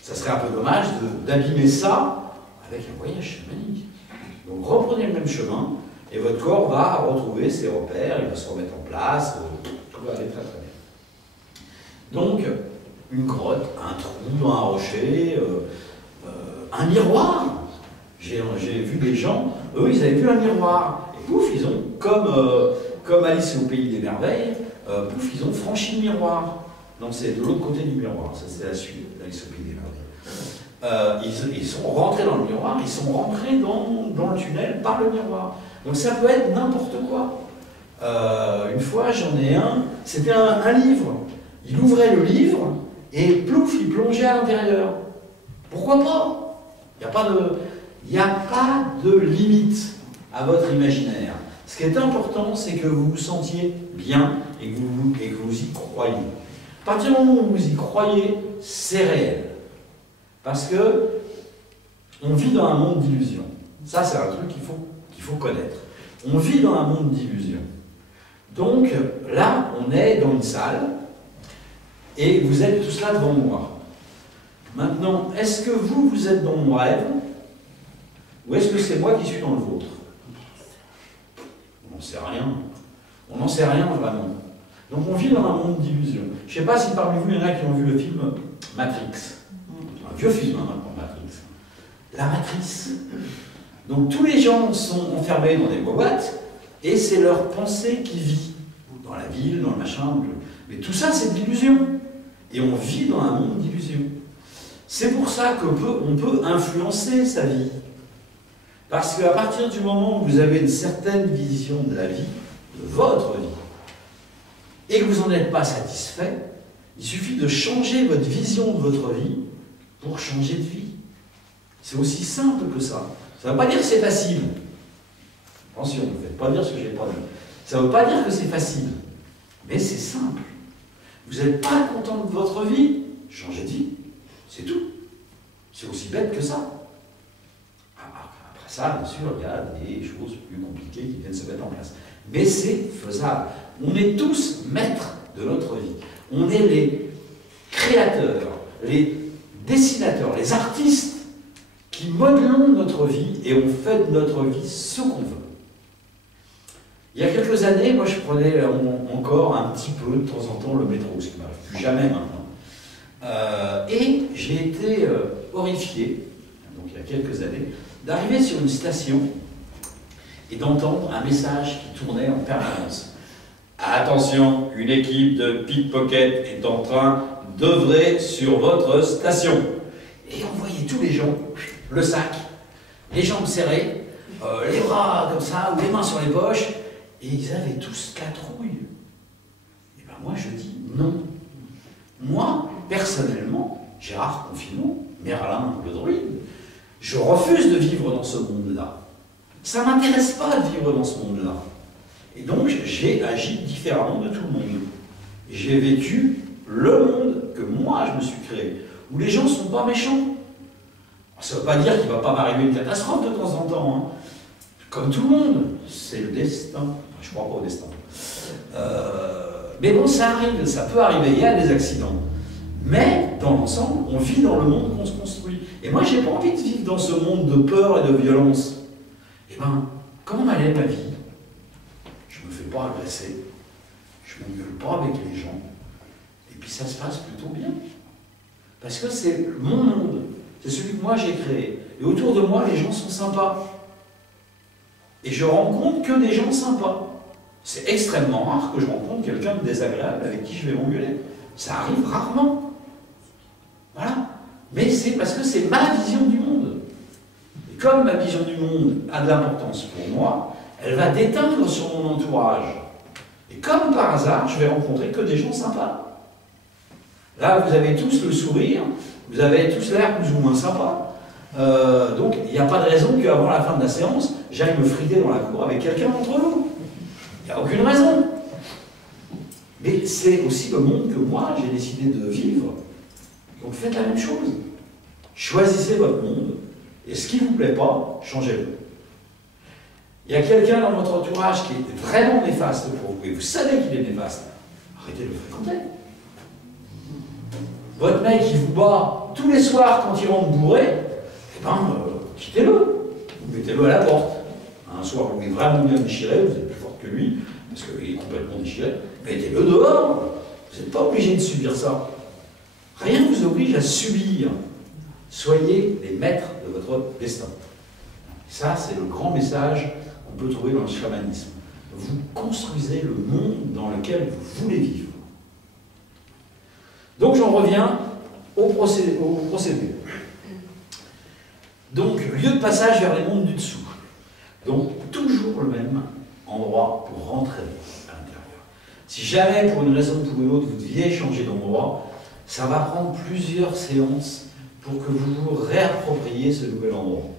ça serait un peu dommage d'abîmer ça avec un voyage chamanique. Donc reprenez le même chemin, et votre corps va retrouver ses repères, il va se remettre en place, tout va aller très très bien. Donc, une grotte, un trou, un rocher, un miroir. J'ai vu des gens, eux, ils avaient vu un miroir. Et pouf, ils ont, comme Alice au Pays des Merveilles, pouf, ils ont franchi le miroir. Donc c'est de l'autre côté du miroir, ça c'est la suite d'Alice au Pays des Merveilles. Ils sont rentrés dans le miroir, ils sont rentrés dans le tunnel par le miroir. Donc ça peut être n'importe quoi. Une fois, j'en ai un, c'était un livre. Il ouvrait le livre et plouf, il plongeait à l'intérieur. Pourquoi pas? Il n'y a pas de limite. à votre imaginaire. Ce qui est important, c'est que vous vous sentiez bien et que vous y croyez. À partir du moment où vous y croyez, c'est réel. Parce que on vit dans un monde d'illusions. Ça, c'est un truc qu'il faut connaître. On vit dans un monde d'illusions. Donc, là, on est dans une salle, et vous êtes tous là devant moi. Maintenant, est-ce que vous êtes dans mon rêve, ou est-ce que c'est moi qui suis dans le vôtre? On n'en sait rien. On n'en sait rien vraiment. Donc on vit dans un monde d'illusions. Je ne sais pas si parmi vous, il y en a qui ont vu le film Matrix. Un vieux film, hein, Matrix. La matrice. Donc tous les gens sont enfermés dans des boîtes, et c'est leur pensée qui vit. Dans la ville, dans le machin. Mais tout ça, c'est de l'illusion. Et on vit dans un monde d'illusions. C'est pour ça qu'on peut influencer sa vie. Parce qu'à partir du moment où vous avez une certaine vision de la vie, de votre vie, et que vous n'en êtes pas satisfait, il suffit de changer votre vision de votre vie pour changer de vie. C'est aussi simple que ça. Ça ne veut pas dire que c'est facile. Attention, ne faites pas dire ce que je n'ai pas dit. Ça ne veut pas dire que c'est facile, mais c'est simple. Vous n'êtes pas content de votre vie, changez de vie. C'est tout. C'est aussi bête que ça. Après ça, bien sûr, il y a des choses plus compliquées qui viennent se mettre en place. Mais c'est faisable. On est tous maîtres de notre vie. On est les créateurs, les dessinateurs, les artistes qui modelons notre vie et on fait de notre vie ce qu'on veut. Il y a quelques années, moi je prenais encore un petit peu de temps en temps le métro, ce qui ne m'arrive plus jamais maintenant. Et j'ai été horrifié, donc il y a quelques années, d'arriver sur une station et d'entendre un message qui tournait en permanence. Attention, une équipe de pickpocket est en train d'œuvrer sur votre station. Et on voyait tous les gens, le sac, les jambes serrées, les bras comme ça, ou les mains sur les poches, et ils avaient tous la trouille. Et bien moi je dis non. Moi, personnellement, Gérard Confinement, Merlin le druide, je refuse de vivre dans ce monde-là. Ça ne m'intéresse pas de vivre dans ce monde-là. Et donc, j'ai agi différemment de tout le monde. J'ai vécu le monde que moi, je me suis créé, où les gens ne sont pas méchants. Ça ne veut pas dire qu'il ne va pas m'arriver une catastrophe de temps en temps. Hein. Comme tout le monde, c'est le destin. Je ne crois pas au destin. Mais bon, ça arrive, ça peut arriver, il y a des accidents. Mais, dans l'ensemble, on vit dans le monde qu'on se construit. Et moi, je n'ai pas envie de vivre dans ce monde de peur et de violence. Eh bien, comment allait ma vie? Je ne me fais pas agresser, je ne m'engueule pas avec les gens, et puis ça se passe plutôt bien. Parce que c'est mon monde, c'est celui que moi j'ai créé. Et autour de moi, les gens sont sympas. Et je rencontre que des gens sympas. C'est extrêmement rare que je rencontre quelqu'un de désagréable avec qui je vais m'engueuler. Ça arrive rarement. Voilà. Mais c'est parce que c'est ma vision du monde. Et comme ma vision du monde a de l'importance pour moi, elle va déteindre sur mon entourage. Et comme par hasard, je vais rencontrer que des gens sympas. Là, vous avez tous le sourire, vous avez tous l'air plus ou moins sympa. Donc, il n'y a pas de raison qu'avant la fin de la séance, j'aille me frider dans la cour avec quelqu'un d'entre vous. Il n'y a aucune raison. Mais c'est aussi le monde que moi, j'ai décidé de vivre. Donc faites la même chose. Choisissez votre monde, et ce qui ne vous plaît pas, changez-le. Il y a quelqu'un dans votre entourage qui est vraiment néfaste pour vous, et vous savez qu'il est néfaste, arrêtez de le fréquenter. Votre mec qui vous bat tous les soirs quand il rentre bourré, eh ben, quittez-le. Vous mettez-le à la porte. Un soir, vous êtes vraiment bien déchiré, vous êtes plus fort que lui, parce qu'il est complètement déchiré, mettez-le dehors. Vous n'êtes pas obligé de subir ça. Rien ne vous oblige à subir. Soyez les maîtres de votre destin. Ça, c'est le grand message qu'on peut trouver dans le chamanisme. Vous construisez le monde dans lequel vous voulez vivre. Donc j'en reviens au procédé. Donc, lieu de passage vers les mondes du dessous. Donc, toujours le même endroit pour rentrer à l'intérieur. Si jamais, pour une raison ou pour une autre, vous deviez changer d'endroit, ça va prendre plusieurs séances pour que vous vous réappropriez ce nouvel endroit.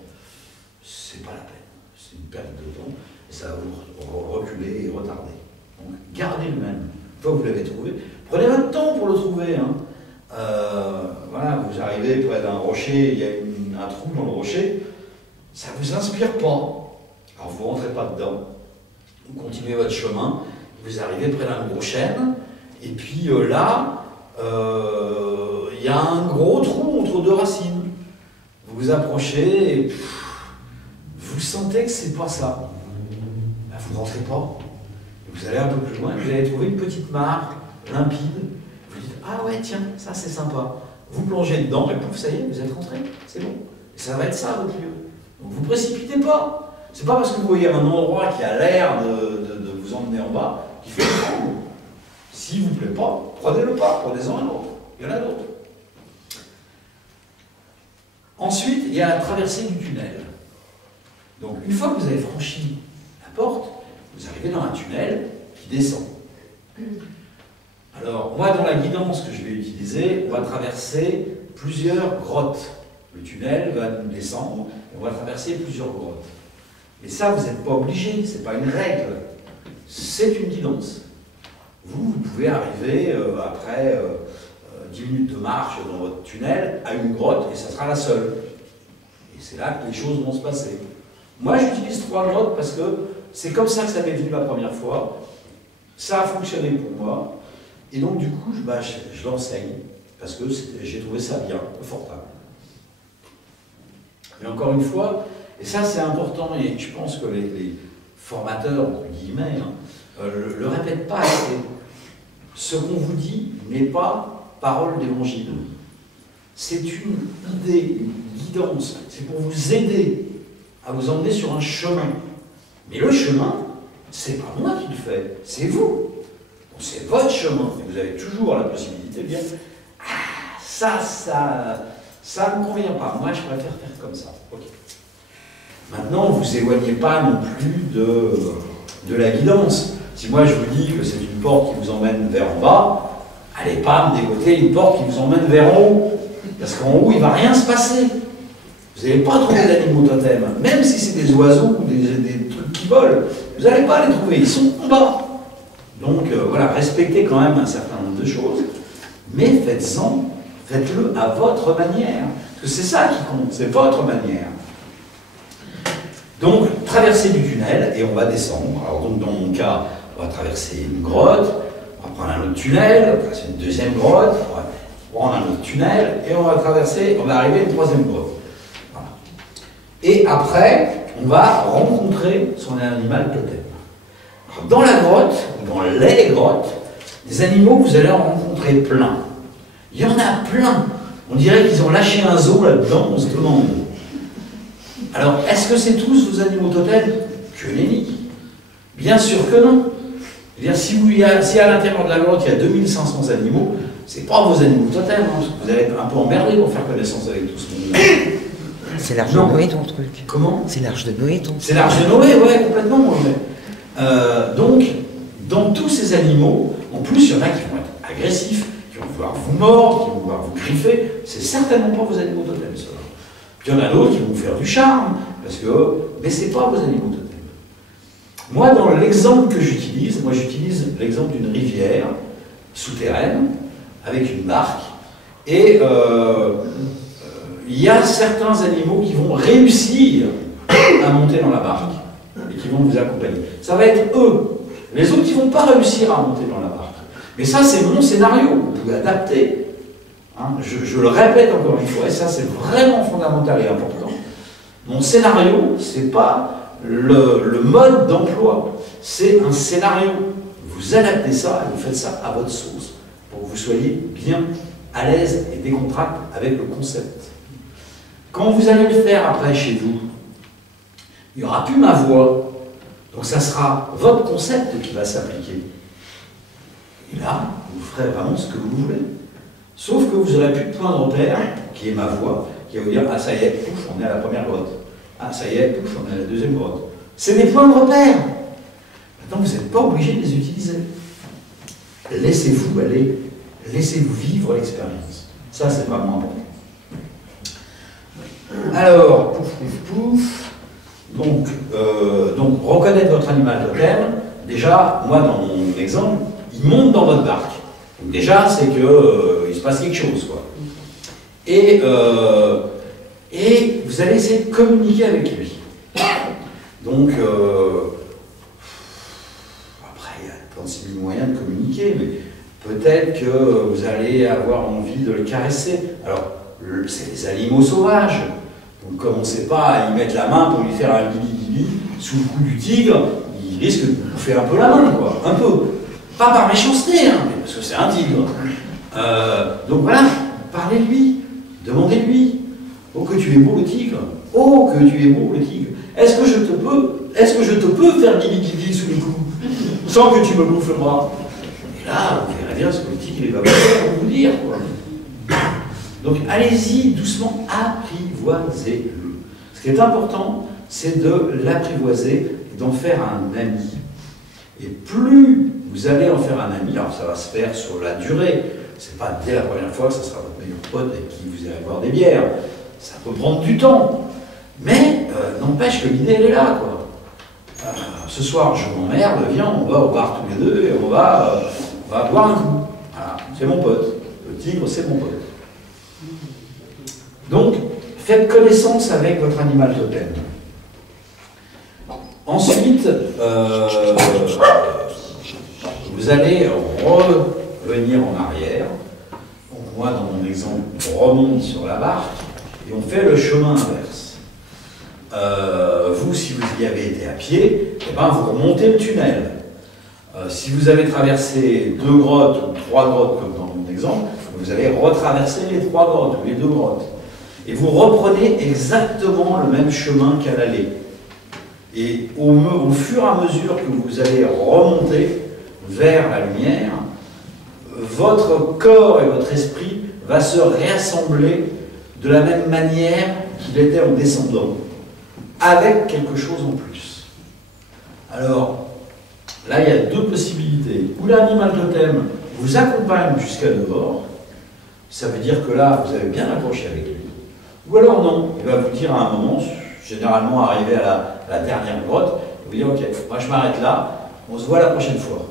C'est pas la peine. c'est une perte de temps, et ça va vous reculer et retarder. Donc gardez le même. Une fois que vous l'avez trouvé, prenez votre temps pour le trouver. Hein. Voilà, vous arrivez près d'un rocher, il y a un trou dans le rocher, ça ne vous inspire pas. Alors vous ne rentrez pas dedans, vous continuez votre chemin, vous arrivez près d'un gros chêne, et puis là, il y a un gros trou entre deux racines. Vous vous approchez et vous sentez que c'est pas ça. Ben, vous ne rentrez pas. Vous allez un peu plus loin, vous allez trouver une petite mare limpide. Vous dites, ah ouais, tiens, ça c'est sympa. Vous plongez dedans et pouf, ça y est, vous êtes rentré, c'est bon. Et ça va être ça votre lieu. Donc vous ne précipitez pas. C'est pas parce que vous voyez un endroit qui a l'air de vous emmener en bas qu'il faut le prendre. S'il ne vous plaît pas, prenez-le pas, prenez-en un autre. Il y en a d'autres. Ensuite, il y a la traversée du tunnel. Donc, une fois que vous avez franchi la porte, vous arrivez dans un tunnel qui descend. Alors, moi, dans la guidance que je vais utiliser, on va traverser plusieurs grottes. Le tunnel va nous descendre et on va traverser plusieurs grottes. Mais ça, vous n'êtes pas obligé, ce n'est pas une règle. C'est une guidance. Vous pouvez arriver après 10 minutes de marche dans votre tunnel à une grotte et ça sera la seule. Et c'est là que les choses vont se passer. Moi, j'utilise 3 grottes parce que c'est comme ça que ça m'est venu la première fois. Ça a fonctionné pour moi. Et donc, du coup, je l'enseigne parce que j'ai trouvé ça bien, confortable. Mais encore une fois, et ça c'est important, et je pense que les formateurs, entre guillemets, le répètent pas assez. Ce qu'on vous dit n'est pas parole d'évangile. C'est une idée, une guidance. C'est pour vous aider à vous emmener sur un chemin. Mais le chemin, c'est pas moi qui le fais, c'est vous. C'est votre chemin. Et vous avez toujours la possibilité de dire ah, ça ne me convient pas. Moi, je préfère faire comme ça. Okay. Maintenant, vous vous éloignez pas non plus de la guidance. Si moi, je vous dis que c'est une porte qui vous emmène vers en bas, allez pas me dégoter une porte qui vous emmène vers en haut. Parce qu'en haut, il ne va rien se passer. Vous n'allez pas trouver d'animaux totems. Même si c'est des oiseaux ou des trucs qui volent, vous n'allez pas les trouver. Ils sont en bas. Donc, voilà, respectez quand même un certain nombre de choses. Mais faites-le à votre manière. Parce que c'est ça qui compte, c'est votre manière. Donc, traversée du tunnel, et on va descendre. Alors, donc, dans mon cas, on va traverser une grotte, on va prendre un autre tunnel, on va traverser une deuxième grotte, on va prendre un autre tunnel, et on va arriver à une troisième grotte. Voilà. Et après, on va rencontrer son animal totem. Alors, dans la grotte, ou dans les grottes, des animaux, vous allez en rencontrer plein. Il y en a plein. On dirait qu'ils ont lâché un zoo là-dedans, on se demande. Alors, est-ce que c'est tous vos animaux totems? Que nenni. Bien sûr que non. Si à l'intérieur de la grotte, il y a 2500 animaux, c'est pas vos animaux totems. Hein, parce que vous allez être un peu emmerdé pour faire connaissance avec tout ce monde. C'est l'arche de Noé, ton truc. Comment? C'est l'arche de Noé, ton truc. C'est l'arche de Noé, ouais, complètement. Donc, dans tous ces animaux, en plus, il y en a qui vont être agressifs, qui vont vouloir vous mordre, qui vont vouloir vous griffer. C'est certainement pas vos animaux totems, ça. Puis il y en a d'autres qui vont vous faire du charme, mais ce n'est pas vos animaux totems. Moi, dans l'exemple que j'utilise, j'utilise l'exemple d'une rivière souterraine, avec une barque, et il y a certains animaux qui vont réussir à monter dans la barque, et qui vont vous accompagner. Ça va être eux. Les autres qui ne vont pas réussir à monter dans la barque. Mais ça, c'est mon scénario, vous pouvez adapter. Hein, je le répète encore une fois, et ça c'est vraiment fondamental et important. Mon scénario, ce n'est pas le mode d'emploi, c'est un scénario. Vous adaptez ça et vous faites ça à votre sauce, pour que vous soyez bien à l'aise et décontracté avec le concept. Quand vous allez le faire après chez vous, il n'y aura plus ma voix, donc ça sera votre concept qui va s'appliquer. Et là, vous ferez vraiment ce que vous voulez. Sauf que vous n'aurez plus de point de repère, qui est ma voix, qui va vous dire « Ah, ça y est, pouf, on est à la première grotte. Ah, ça y est, pouf, on est à la deuxième grotte. » C'est des points de repère. Maintenant, vous n'êtes pas obligé de les utiliser. Laissez-vous aller, laissez-vous vivre l'expérience. Ça, c'est vraiment important. Alors, pouf, pouf, pouf. Donc, reconnaître votre animal totem, déjà, moi dans mon exemple, il monte dans votre barque. Donc déjà, c'est que il se passe quelque chose, quoi. Et vous allez essayer de communiquer avec lui. Donc, après, il y a 36 000 moyens de communiquer, mais peut-être que vous allez avoir envie de le caresser. Alors, c'est des animaux sauvages. Donc, commencez pas à y mettre la main pour lui faire un guili-guili sous le cou du tigre. Il risque de vous faire un peu la main, quoi. Un peu. Pas par méchanceté, hein, mais parce que c'est un tigre. Donc voilà, parlez-lui. Demandez-lui. Oh, que tu es beau, le tigre. Oh, que tu es beau, le tigre. Est-ce que je te peux faire guili-guili sous le cou sans que tu me bouffes le bras? Et là, vous verrez bien ce que le tigre il va vous dire, quoi. Donc allez-y doucement, apprivoisez-le. Ce qui est important, c'est de l'apprivoiser et d'en faire un ami. Et plus vous allez en faire un ami, alors ça va se faire sur la durée, c'est pas dès la première fois que ça sera votre meilleur pote avec qui vous irez boire des bières, ça peut prendre du temps, mais n'empêche que l'idée elle est là, quoi. Ce soir je m'emmerde, viens, on va au bar tous les deux et on va boire un coup. Voilà, c'est mon pote, le tigre c'est mon pote. Donc, faites connaissance avec votre animal totem. Ensuite, vous allez revenir en arrière. Donc, moi, dans mon exemple, on remonte sur la barque et on fait le chemin inverse. Vous, si vous y avez été à pied, eh ben, vous remontez le tunnel. Si vous avez traversé 2 grottes ou 3 grottes, comme dans mon exemple, vous allez retraverser les 3 grottes ou les 2 grottes. Et vous reprenez exactement le même chemin qu'à l'aller. Et au fur et à mesure que vous allez remonter vers la lumière, votre corps et votre esprit va se réassembler de la même manière qu'il était en descendant, avec quelque chose en plus. Alors, là, il y a 2 possibilités. Ou l'animal totem vous accompagne jusqu'à dehors, ça veut dire que là, vous avez bien accroché avec lui. Ou alors non, il va vous dire à un moment, généralement arrivé à la dernière grotte, il vous dire, ok, moi je m'arrête là, on se voit la prochaine fois.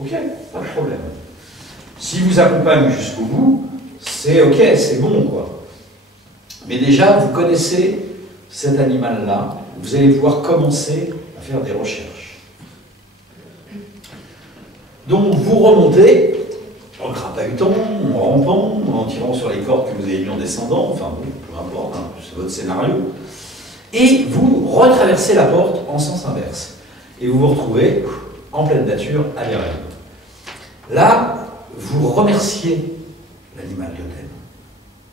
Ok, pas de problème. S'il vous accompagne jusqu'au bout, c'est ok, c'est bon, quoi. Mais déjà, vous connaissez cet animal-là, vous allez pouvoir commencer à faire des recherches. Donc vous remontez, en crapahutant, en rampant, en tirant sur les cordes que vous avez mis en descendant, enfin bon, peu importe, hein, c'est votre scénario, et vous retraversez la porte en sens inverse. Et vous vous retrouvez en pleine nature à l'Irène. Là, vous remerciez l'animal totem.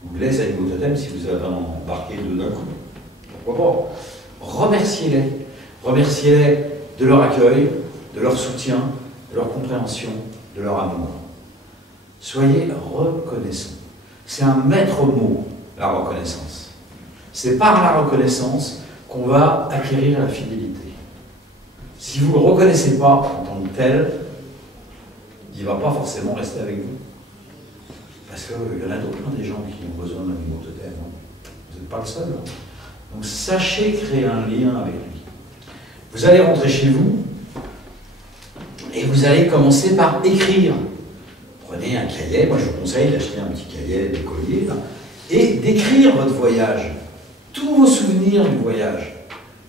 Ou les animaux totem si vous avez embarqué 2 d'un coup. Pourquoi pas? Remerciez-les. Remerciez-les de leur accueil, de leur soutien, de leur compréhension, de leur amour. Soyez reconnaissants. C'est un maître mot, la reconnaissance. C'est par la reconnaissance qu'on va acquérir la fidélité. Si vous ne le reconnaissez pas en tant que tel, il ne va pas forcément rester avec vous. Parce qu'il y en a d'autres, plein des gens qui ont besoin d'un animal totem. Vous n'êtes pas le seul. Hein. Donc sachez créer un lien avec lui. Vous allez rentrer chez vous et vous allez commencer par écrire. Prenez un cahier, moi je vous conseille d'acheter un petit cahier d'écolier et d'écrire votre voyage, tous vos souvenirs du voyage.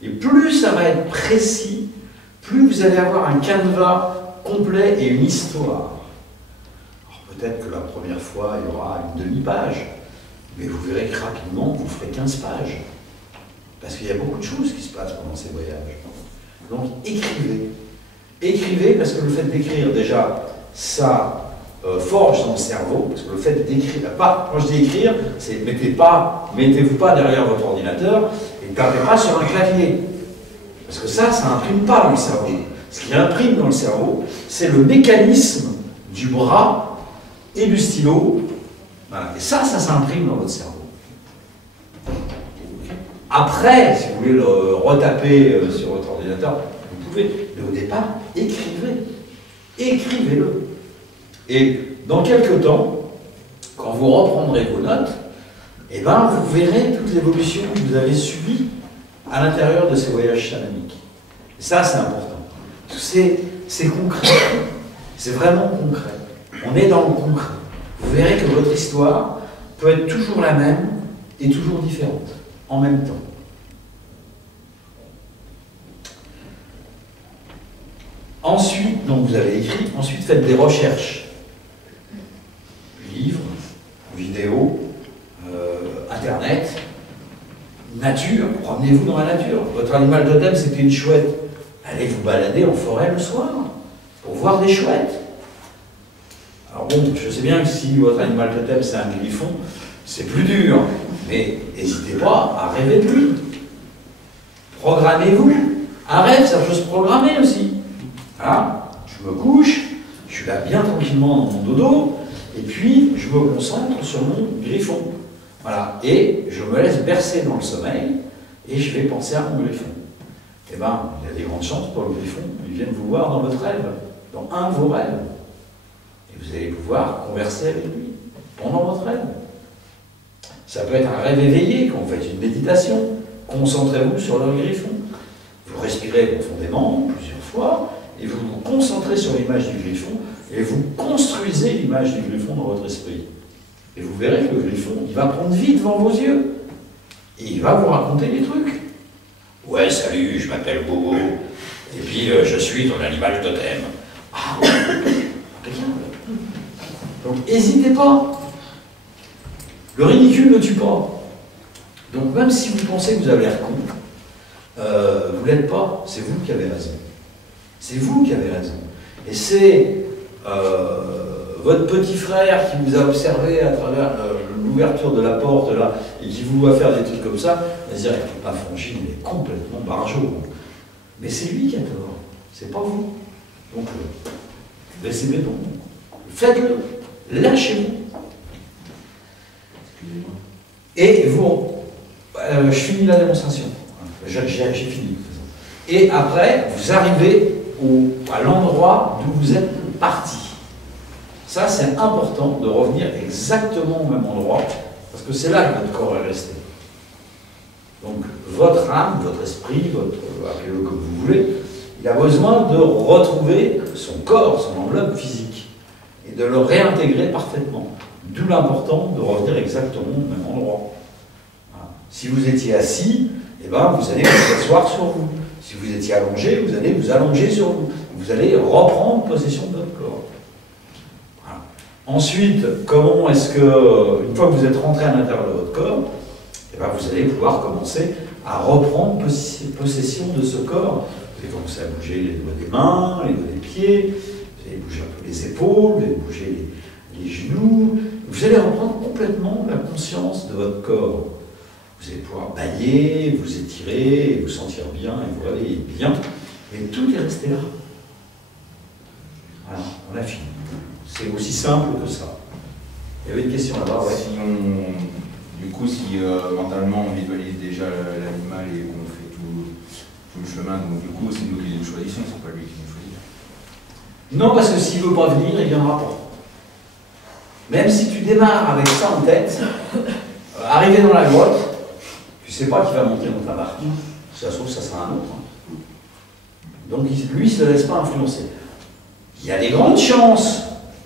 Et plus ça va être précis, plus vous allez avoir un canevas complet et une histoire. Alors peut-être que la première fois il y aura une demi-page, mais vous verrez que rapidement vous ferez 15 pages. Parce qu'il y a beaucoup de choses qui se passent pendant ces voyages. Donc écrivez. Écrivez parce que le fait d'écrire déjà, ça forge dans le cerveau, parce que le fait d'écrire, quand je dis écrire, c'est mettez-vous pas derrière votre ordinateur et tapez pas sur un clavier. Parce que ça imprime pas dans le cerveau. Ce qui imprime dans le cerveau, c'est le mécanisme du bras et du stylo. Voilà. Et ça s'imprime dans votre cerveau. Après, si vous voulez le retaper sur votre ordinateur, vous pouvez, mais au départ, écrivez. Écrivez-le. Et dans quelques temps, quand vous reprendrez vos notes, eh ben, vous verrez toute l'évolution que vous avez subie à l'intérieur de ces voyages chamaniques. Et ça, c'est important. C'est concret. C'est vraiment concret. On est dans le concret. Vous verrez que votre histoire peut être toujours la même et toujours différente, en même temps. Ensuite, donc vous avez écrit, ensuite faites des recherches. Livres, vidéos, Internet, nature, promenez-vous dans la nature. Votre animal totem, c'était une chouette. Allez vous balader en forêt le soir, pour voir des chouettes. Alors bon, je sais bien que si votre animal totem, c'est un griffon, c'est plus dur. Mais n'hésitez pas à rêver de lui. Programmez-vous. Un rêve, ça peut se programmer aussi. Voilà, je me couche, je suis là bien tranquillement dans mon dodo, et puis je me concentre sur mon griffon. Voilà, et je me laisse bercer dans le sommeil, et je vais penser à mon griffon. Eh bien, il y a des grandes chances pour le griffon, il vienne vous voir dans votre rêve, dans un de vos rêves. Et vous allez pouvoir converser avec lui pendant votre rêve. Ça peut être un rêve éveillé, quand vous faites une méditation. Concentrez-vous sur le griffon. Vous respirez profondément, plusieurs fois, et vous vous concentrez sur l'image du griffon, et vous construisez l'image du griffon dans votre esprit. Et vous verrez que le griffon, il va prendre vie devant vos yeux. Et il va vous raconter des trucs. Ouais, salut, je m'appelle Bobo, et puis je suis ton animal totem. Ah, impeccable. Donc, n'hésitez pas. Le ridicule ne tue pas. Donc, même si vous pensez que vous avez l'air con, vous ne l'êtes pas, c'est vous qui avez raison. C'est vous qui avez raison. Et c'est votre petit frère qui vous a observé à travers l'ouverture de la porte là, et qui vous voit faire des trucs comme ça, va se dire, pas Frangine, il est complètement barjot. Mais c'est lui qui a tort, c'est pas vous. Donc, laissez béton. Faites-le, lâchez-vous. Et vous, je finis la démonstration. J'ai fini. Et après, vous arrivez à l'endroit d'où vous êtes parti. Ça, c'est important de revenir exactement au même endroit, parce que c'est là que votre corps est resté. Donc, votre âme, votre esprit, appelez-le comme vous voulez, il a besoin de retrouver son corps, son enveloppe physique, et de le réintégrer parfaitement. D'où l'important de revenir exactement au même endroit. Voilà. Si vous étiez assis, eh ben, vous allez vous asseoir sur vous. Si vous étiez allongé, vous allez vous allonger sur vous. Vous allez reprendre possession de votre corps. Voilà. Ensuite, comment est-ce que, une fois que vous êtes rentré à l'intérieur de votre corps, eh ben, vous allez pouvoir commencer à reprendre possession de ce corps. Vous allez commencer à bouger les doigts des mains, les doigts des pieds, vous allez bouger un peu les épaules, vous allez bouger les genoux. Vous allez reprendre complètement la conscience de votre corps. Vous allez pouvoir bâiller, vous étirer, vous sentir bien et vous réveiller bien. Et tout est resté là. Voilà, on a fini. C'est aussi simple que ça. Il y avait une question là-bas, ouais. Du coup, si mentalement on visualise déjà l'animal et qu'on fait tout le chemin, donc du coup c'est nous qui le choisissons, c'est pas lui qui nous choisit. Non, parce que s'il ne veut pas venir, il ne viendra pas. Même si tu démarres avec ça en tête, arrivé dans la grotte, tu ne sais pas qui va monter dans ta barque. Si ça se trouve, ça sera un autre. Donc lui, il ne se laisse pas influencer. Il y a des grandes chances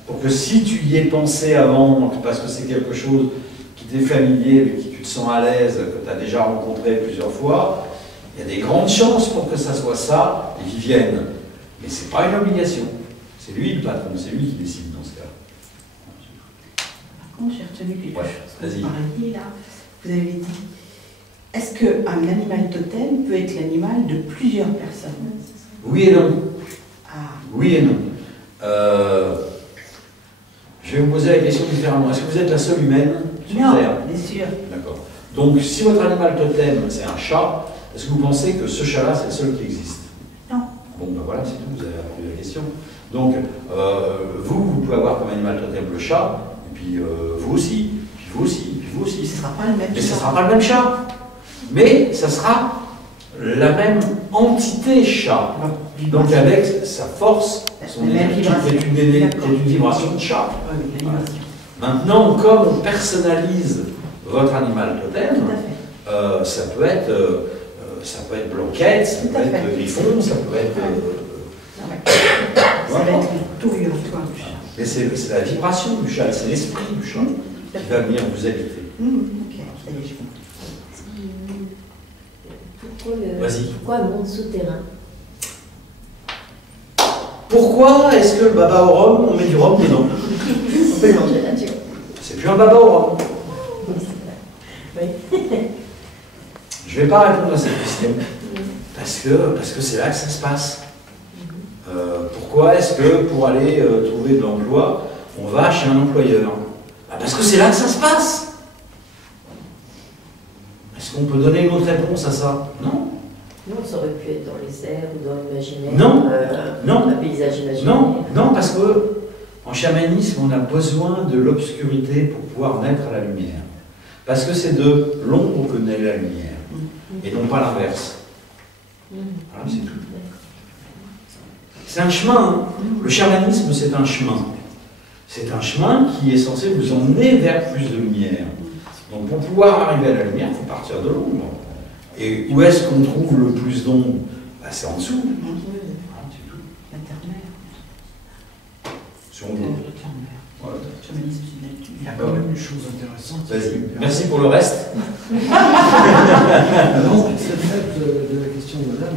pour que si tu y aies pensé avant, parce que c'est quelque chose qui t'est familier, avec qui tu te sens à l'aise, que tu as déjà rencontré plusieurs fois, il y a des grandes chances pour que ça soit ça et qu'il vienne. Mais ce n'est pas une obligation. C'est lui le patron, c'est lui qui décide dans ce cas. Par contre, j'ai retenu quelque chose. Vas-y. Là, vous avez dit, est-ce qu'un animal totem peut être l'animal de plusieurs personnes? Oui et non. Ah. Oui et non. Je vais vous poser la question différemment. Est-ce que vous êtes la seule humaine sur Terre? Bien sûr. D'accord. Donc, si votre animal totem, c'est un chat, est-ce que vous pensez que ce chat-là, c'est le seul qui existe? Non. Bon, ben voilà, c'est tout, vous avez répondu à la question. Donc, vous pouvez avoir comme animal totem le chat, et puis vous aussi, puis vous aussi, puis vous aussi. Ce ne sera pas le même Mais chat. ce ne sera pas le même chat. Mais ça sera la même entité chat. Donc, avec sa force, son énergie, qui est une vibration de chat. Voilà. Maintenant, comme on personnalise votre animal totem, ça peut être ça peut être Blanquette, ça peut être Griffon, ça peut être... Ça va être le tout vibratoire du chat. Mais c'est la vibration du chat, c'est l'esprit du chat qui va venir vous habiter. Ok, ça y est, je comprends. Vas-y. Pourquoi un monde souterrain? Pourquoi est-ce que le baba au rhum, on met du rhum dedans? On peut le manger nature. C'est plus un baba au rhum. Oui. Je ne vais pas répondre à cette question, parce que c'est là que ça se passe. Pourquoi est-ce que pour aller trouver de l'emploi, on va chez un employeur? Parce que c'est là que ça se passe. Est-ce qu'on peut donner une autre réponse à ça? Non. Non, ça aurait pu être dans les airs ou dans l'imaginaire. Non. Non. Un paysage imaginaire. Non, parce que en chamanisme, on a besoin de l'obscurité pour pouvoir naître à la lumière. Parce que c'est de l'ombre que naît la lumière, et non pas l'inverse. Voilà, c'est tout. C'est un chemin. Hein. Le chamanisme, c'est un chemin. C'est un chemin qui est censé vous emmener vers plus de lumière. Donc pour pouvoir arriver à la lumière, il faut partir de l'ombre. Et où est-ce qu'on trouve le plus d'ombre? C'est en dessous. Voilà, c'est tout. La terre-mère. Si on veut. La terre-mère. Voilà. Le chamanisme, c'est une nature. Il y a quand même une chose intéressante. Vas-y. Merci pour le reste. Non, cette lettre de la question de madame,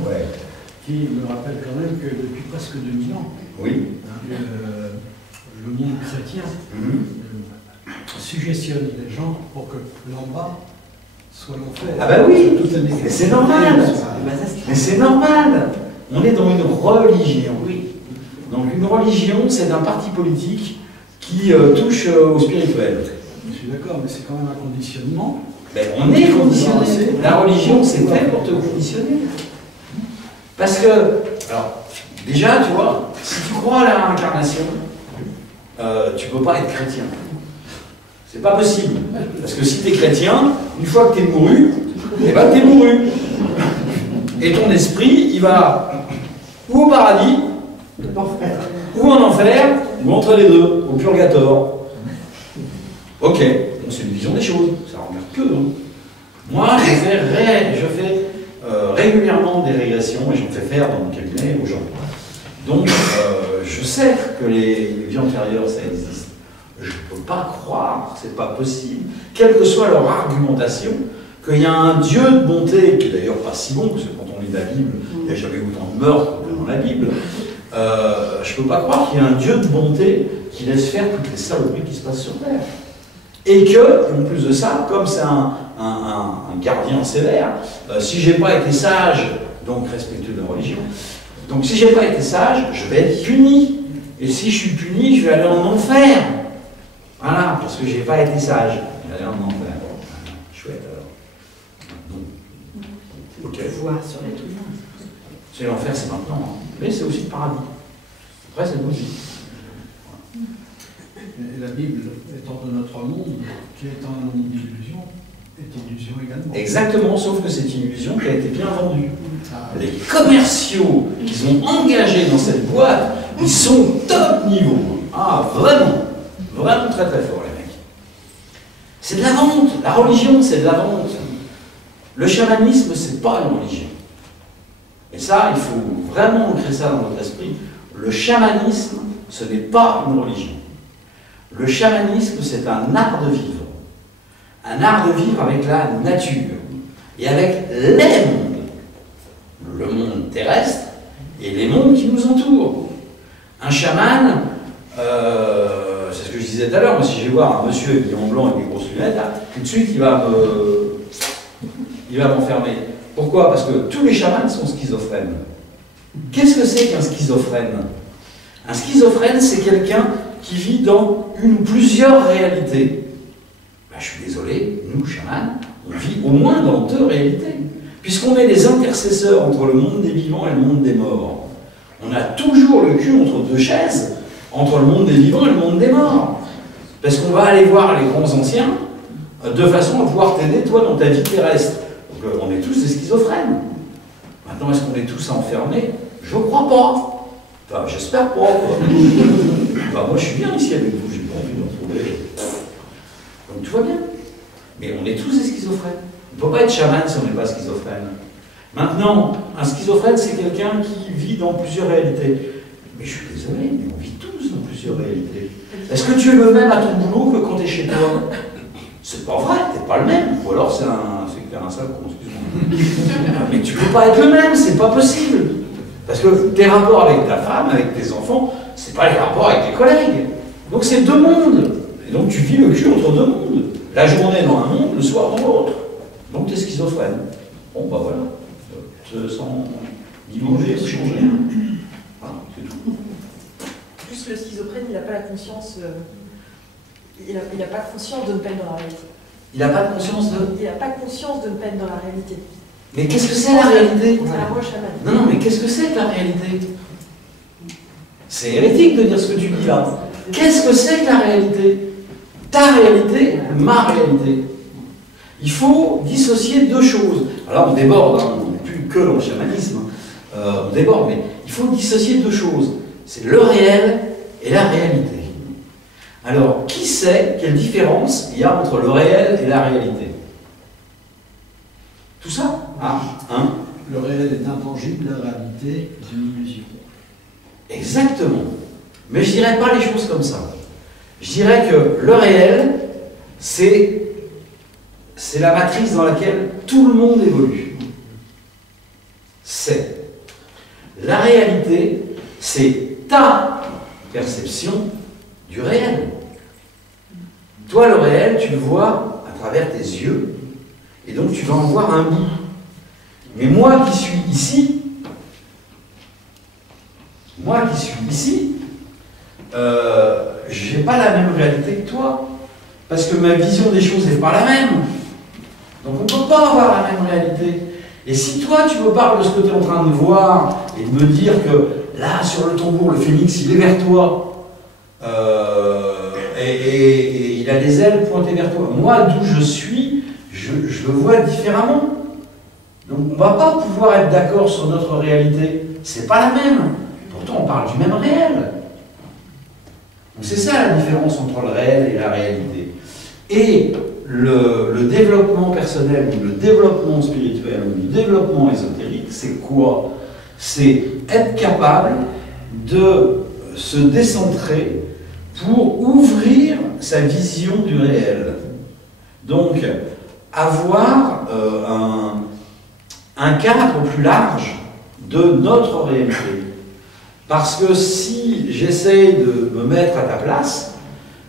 qui me rappelle quand même que depuis presque 2000 ans, oui. Le monde chrétien suggestionne les gens pour que l'en bas soit l'enfer. Ah bah oui, mais c'est normal. Mais c'est normal. On est dans une religion. Oui. Donc une religion, c'est un parti politique qui touche au spirituel. Je suis d'accord, mais c'est quand même un conditionnement. Mais on est conditionné. La religion, c'est fait pour te conditionner. Parce que, alors, déjà, tu vois, si tu crois à la réincarnation, tu peux pas être chrétien. C'est pas possible. Parce que si tu es chrétien, une fois que tu es mouru, eh ben tu es mouru. Et ton esprit, il va ou au paradis, ou en enfer, ou entre les deux, au purgatoire. Ok, donc c'est une vision des choses, ça regarde peu. Hein. Moi, je fais régulièrement des régressions et j'en fais faire dans mon cabinet aux gens. Donc, je sais que les vies antérieures, ça existe. Je ne peux pas croire, c'est pas possible, quelle que soit leur argumentation, qu'il y a un Dieu de bonté, qui est d'ailleurs pas si bon, parce que quand on lit la Bible, il n'y a jamais autant de meurtres que dans la Bible. Je ne peux pas croire qu'il y a un Dieu de bonté qui laisse faire toutes les saloperies qui se passent sur Terre. Et que, en plus de ça, comme c'est un gardien sévère, si j'ai pas été sage, donc respectueux de la religion, donc si j'ai pas été sage, je vais être puni. Et si je suis puni, je vais aller en enfer. Voilà, parce que j'ai pas été sage. Je vais aller en enfer. Chouette alors. Donc, ok. Voir sur les trucs. C'est l'enfer, c'est maintenant. Hein. Mais c'est aussi le paradis. Après, c'est aussi. Et la Bible étant de notre monde, qui est un monde d'illusion, est illusion également. Exactement, sauf que c'est une illusion qui a été bien vendue. Les commerciaux qui sont engagés dans cette boîte, ils sont top niveau. Ah, vraiment. Vraiment très très fort, les mecs. C'est de la vente. La religion, c'est de la vente. Le chamanisme, c'est pas une religion. Et ça, il faut vraiment ancrer ça dans votre esprit. Le chamanisme, ce n'est pas une religion. Le chamanisme, c'est un art de vivre. Un art de vivre avec la nature. Et avec les mondes. Le monde terrestre et les mondes qui nous entourent. Un chaman, c'est ce que je disais tout à l'heure, moi si je vais voir un monsieur habillé en blanc avec des grosses lunettes, là, tout de suite il va m'enfermer. Pourquoi? Parce que tous les chamans sont schizophrènes. Qu'est-ce que c'est qu'un schizophrène? Un schizophrène, c'est quelqu'un qui vit dans une ou plusieurs réalités. Ben, je suis désolé, nous, chamans, on vit au moins dans 2 réalités. Puisqu'on est les intercesseurs entre le monde des vivants et le monde des morts. On a toujours le cul entre 2 chaises, entre le monde des vivants et le monde des morts. Parce qu'on va aller voir les grands anciens, de façon à pouvoir t'aider, toi, dans ta vie terrestre. Donc on est tous des schizophrènes. Maintenant, est-ce qu'on est tous enfermés? Je crois pas. Enfin, j'espère pas. Enfin, moi, je suis bien ici avec vous, j'ai pas envie de me retrouver. Donc tout va bien. Mais on est tous des schizophrènes. On ne peut pas être chaman si on n'est pas schizophrène. Maintenant, un schizophrène, c'est quelqu'un qui vit dans plusieurs réalités. Mais je suis désolé, mais on vit tous dans plusieurs réalités. Est-ce que tu es le même à ton boulot que quand tu es chez toi? C'est pas vrai, t'es pas le même. Ou alors c'est que t'es un sale con, excuse-moi. Mais tu peux pas être le même, c'est pas possible. Parce que tes rapports avec ta femme, avec tes enfants, c'est pas les rapports avec tes collègues. Donc c'est deux mondes. Et donc tu vis le cul entre deux mondes. La journée dans un monde, le soir dans l'autre. Donc tu es schizophrène. Bon bah voilà. Sans divanger, sans changer. Voilà, c'est tout. Plus le schizophrène, il n'a pas la conscience. Il n'a pas conscience de ne pas être dans la réalité. Il n'a pas de conscience de... Il n'a pas conscience de ne pas être dans la réalité. Mais qu'est-ce que c'est la réalité? Contrairement au chaman. Non, mais qu'est-ce que c'est que la réalité? C'est hérétique de dire ce que tu dis là. Qu'est-ce que c'est que la réalité? Ta réalité, ma réalité. Il faut dissocier deux choses. Alors on déborde, hein, on n'est plus que dans le chamanisme. On déborde, mais il faut dissocier deux choses. C'est le réel et la réalité. Alors, qui sait quelle différence il y a entre le réel et la réalité? Tout ça? Ah, hein? Le réel est intangible, la réalité est une illusion. Exactement. Mais je ne dirais pas les choses comme ça. Je dirais que le réel, c'est la matrice dans laquelle tout le monde évolue. C'est. La réalité, c'est ta perception du réel. Toi, le réel, tu le vois à travers tes yeux, et donc tu vas en voir un bout. Mais moi qui suis ici, je n'ai pas la même réalité que toi, parce que ma vision des choses n'est pas la même. Donc on ne peut pas avoir la même réalité. Et si toi, tu me parles de ce que tu es en train de voir, et de me dire que là, sur le tambour, le phénix, il est vers toi, et il a les ailes pointées vers toi. Moi, d'où je suis, je le vois différemment. Donc on ne va pas pouvoir être d'accord sur notre réalité. C'est pas la même. Pourtant, on parle du même réel. Donc c'est ça la différence entre le réel et la réalité. Et le développement personnel, ou le développement spirituel, ou le développement ésotérique, c'est quoi? C'est être capable de se décentrer pour ouvrir sa vision du réel. Donc, avoir un cadre plus large de notre réalité. Parce que si j'essaye de me mettre à ta place,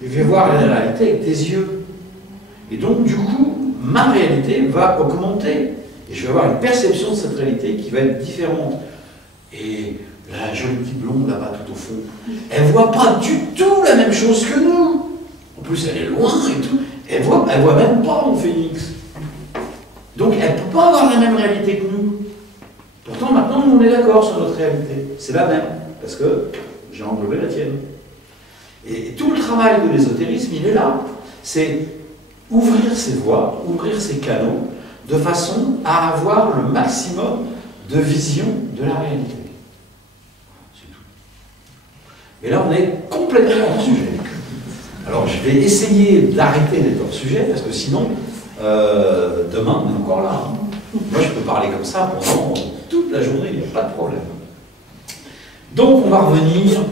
je vais voir la réalité avec tes yeux. Et donc, du coup, ma réalité va augmenter. Et je vais avoir une perception de cette réalité qui va être différente. Et la jolie petite blonde là-bas tout au fond, elle ne voit pas du tout la même chose que nous. En plus, elle est loin et tout. Elle voit même pas mon phénix. Donc, elle ne peut pas avoir la même réalité que nous. Pourtant, maintenant, on est d'accord sur notre réalité. C'est la même, parce que j'ai englobé la tienne. Et tout le travail de l'ésotérisme, il est là. C'est ouvrir ses voies, ouvrir ses canaux, de façon à avoir le maximum de vision de la réalité. C'est tout. Et là, on est complètement hors sujet. Alors, je vais essayer d'arrêter d'être hors sujet, parce que sinon, demain, on est encore là. Moi, je peux parler comme ça pendant toute la journée, il n'y a pas de problème. Donc, on va revenir.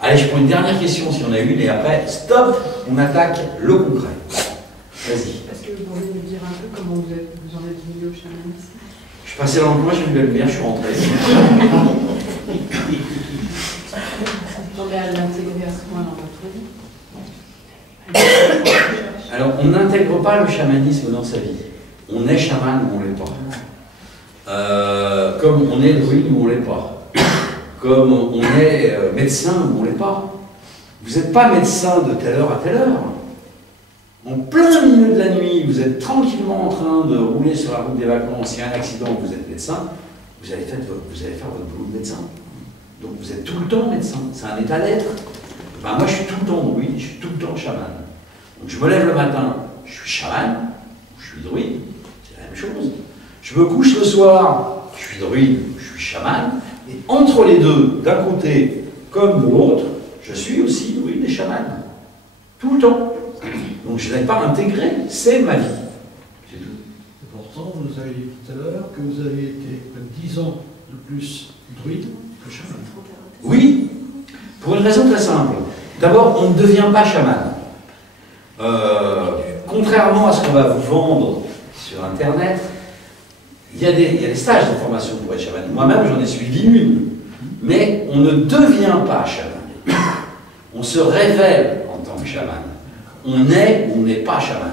Allez, je prends une dernière question si on a une, et après, stop, on attaque le concret. Vas-y. Est-ce que vous pouvez nous dire un peu comment vous en êtes venu au chamanisme? Je suis passé dans l'emploi, j'ai vu la lumière, je suis rentré. Non, mais à l'intégrer à ce point dans votre vie. Alors, on n'intègre pas le chamanisme dans sa vie. On est chaman ou on ne l'est pas. Comme on est druide ou on ne l'est pas. Comme on est médecin ou on ne l'est pas. Vous n'êtes pas médecin de telle heure à telle heure. En plein milieu de la nuit, vous êtes tranquillement en train de rouler sur la route des vacances, il y a un accident, vous êtes médecin, vous allez faire votre boulot de médecin. Donc vous êtes tout le temps médecin, c'est un état d'être. Ben, moi je suis tout le temps druide, je suis tout le temps chaman. Donc je me lève le matin, je suis chaman, je suis druide, c'est la même chose. Je me couche le soir, je suis druide, je suis chaman, et entre les deux, d'un côté comme de l'autre, je suis aussi druide et chaman. Tout le temps. Donc je n'ai pas intégré, c'est ma vie. C'est tout. Et pourtant, vous vous avez dit tout à l'heure, que vous avez été 10 ans de plus druide que chaman. Oui, pour une raison très simple. D'abord, on ne devient pas chaman. Contrairement à ce qu'on va vous vendre sur Internet, il y a des stages de formation pour être chaman. Moi-même, j'en ai suivi une. Mais on ne devient pas chaman. On se révèle en tant que chaman. On est ou on n'est pas chaman.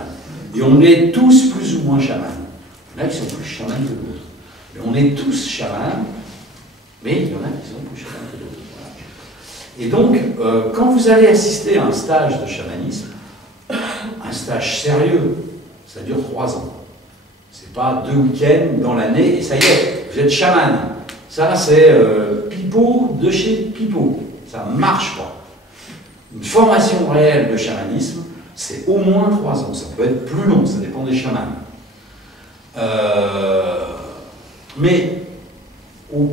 Et on est tous plus ou moins chaman. Il y en a qui sont plus chamans que d'autres. Mais on est tous chamans, mais il y en a qui sont plus chamans que d'autres. Voilà. Et donc, quand vous allez assister à un stage de chamanisme, un stage sérieux, ça dure 3 ans. C'est pas 2 week-ends dans l'année et ça y est, vous êtes chaman. Ça, c'est pipeau de chez pipeau. Ça ne marche pas. Une formation réelle de chamanisme, c'est au moins 3 ans. Ça peut être plus long, ça dépend des chamans. Mais au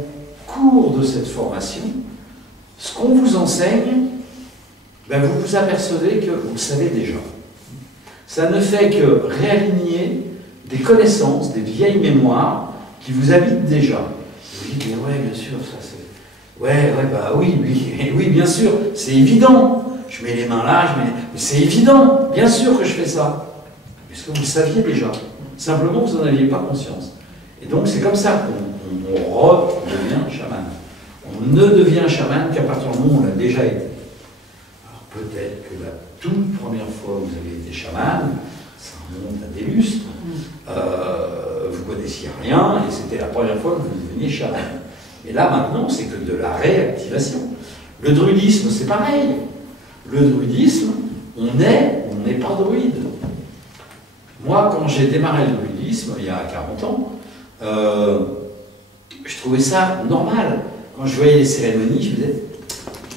cours de cette formation, ce qu'on vous enseigne, ben vous vous apercevez que vous le savez déjà. Ça ne fait que réaligner des connaissances, des vieilles mémoires qui vous habitent déjà. Vous dites, mais ouais, bien sûr, ça c'est... Ouais, bah oui, oui, bien sûr, c'est évident. Je mets les mains là, mais c'est évident, bien sûr que je fais ça. Puisque vous le saviez déjà. Simplement, vous n'en aviez pas conscience. Et donc, c'est comme ça qu'on redevient chaman. On ne devient chaman qu'à partir du moment où on l'a déjà été. Alors, peut-être que la toute première fois où vous avez été chaman, ça remonte à des lustres, vous ne connaissiez rien, et c'était la première fois que vous deveniez chaman. Et là, maintenant, c'est que de la réactivation. Le druidisme, c'est pareil. Le druidisme, on est ou on n'est pas druide. Moi, quand j'ai démarré le druidisme, il y a 40 ans, je trouvais ça normal. Quand je voyais les cérémonies, je me disais,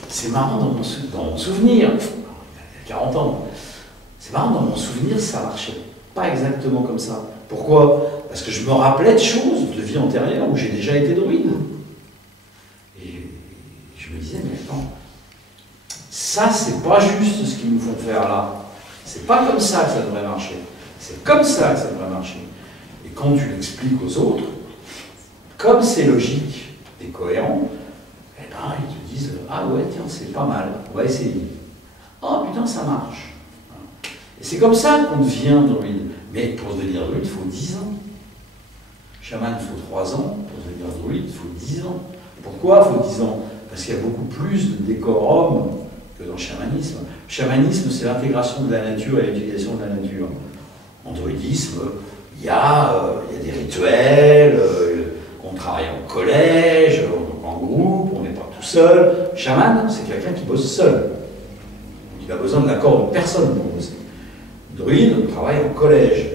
c'est marrant dans mon souvenir, il y a 40 ans, c'est marrant dans mon souvenir, ça marchait pas exactement comme ça. Pourquoi? Parce que je me rappelais de choses de vie antérieure où j'ai déjà été druide. Et je me disais, mais attends, ça c'est pas juste ce qu'ils nous font faire là. C'est pas comme ça que ça devrait marcher. C'est comme ça que ça devrait marcher. Et quand tu l'expliques aux autres, comme c'est logique et cohérent, eh ben, ils te disent « Ah ouais, tiens, c'est pas mal, on va essayer. » « Oh putain, ça marche. » Et c'est comme ça qu'on devient druide. Mais pour devenir druide, il faut 10 ans. Chaman, il faut 3 ans. Pour devenir druide, il faut 10 ans. Pourquoi il faut 10 ans? Parce qu'il y a beaucoup plus de décorum que dans le chamanisme. Le chamanisme, c'est l'intégration de la nature et l'utilisation de la nature. En druidisme, il y a des rituels, on travaille en collège, en groupe, on n'est pas tout seul. Chaman, c'est quelqu'un qui bosse seul. Il a besoin de l'accord de personne pour bosser. Druide, on travaille en collège.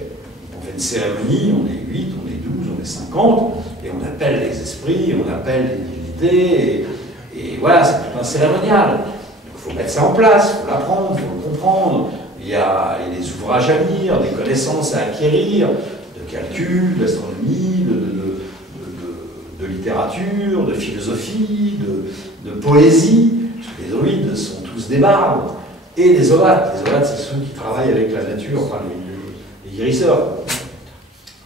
On fait une cérémonie, on est 8, on est 12, on est 50, et on appelle les esprits, on appelle les divinités, et voilà, c'est tout un cérémonial. Il faut mettre ça en place, il faut l'apprendre, il faut le comprendre. Il y a des ouvrages à lire, des connaissances à acquérir, de calcul, d'astronomie, de littérature, de philosophie, de poésie. Les druides sont tous des barbes. Et les ovates. Les ovates, c'est ceux qui travaillent avec la nature, enfin les guérisseurs.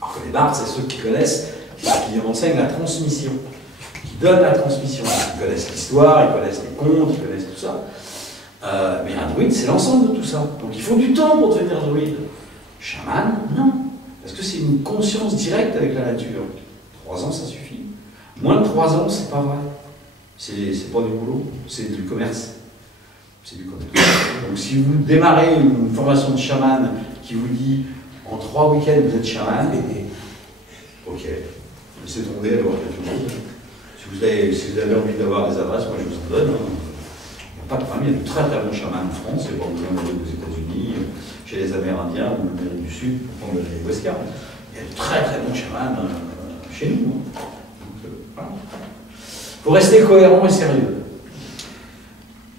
Alors que les bardes, c'est ceux qui connaissent, qui enseignent la transmission, qui donnent la transmission. Ils connaissent l'histoire, ils connaissent les contes, ils connaissent tout ça. Mais un druide, c'est l'ensemble de tout ça. Donc il faut du temps pour devenir druide. Chaman, non. Parce que c'est une conscience directe avec la nature. 3 ans, ça suffit. Moins de 3 ans, c'est pas vrai. C'est pas du boulot, c'est du commerce. C'est du commerce. Donc si vous démarrez une formation de chaman qui vous dit en 3 week-ends vous êtes chaman, ok, laissez tomber, alors quelque chose. Si vous avez envie d'avoir des adresses, moi je vous en donne. Il n'y a pas de problème, il y a de très très bons chamans en France, il n'y a pas besoin d'aller aux États-Unis, chez les Amérindiens ou l'Amérique du Sud, pour prendre les Westcards. Il y a de très très bons chamans chez nous. Donc, voilà. Il faut rester cohérent et sérieux.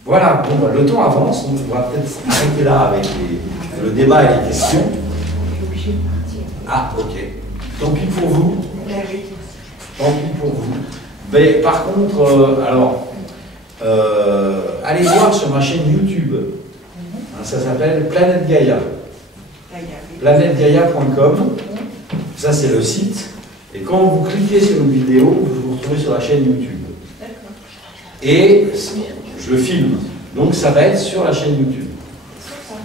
Voilà, bon, le temps avance, donc on va peut-être s'arrêter là avec le débat et les questions. Ah, ok. Tant pis pour vous. Tant pis pour vous. Mais par contre, allez voir sur ma chaîne YouTube. Ça s'appelle Planète Gaïa. PlanèteGaïa.com. Ça, c'est le site. Et quand vous cliquez sur une vidéo, vous vous retrouvez sur la chaîne YouTube. Et je le filme. Donc, ça va être sur la chaîne YouTube.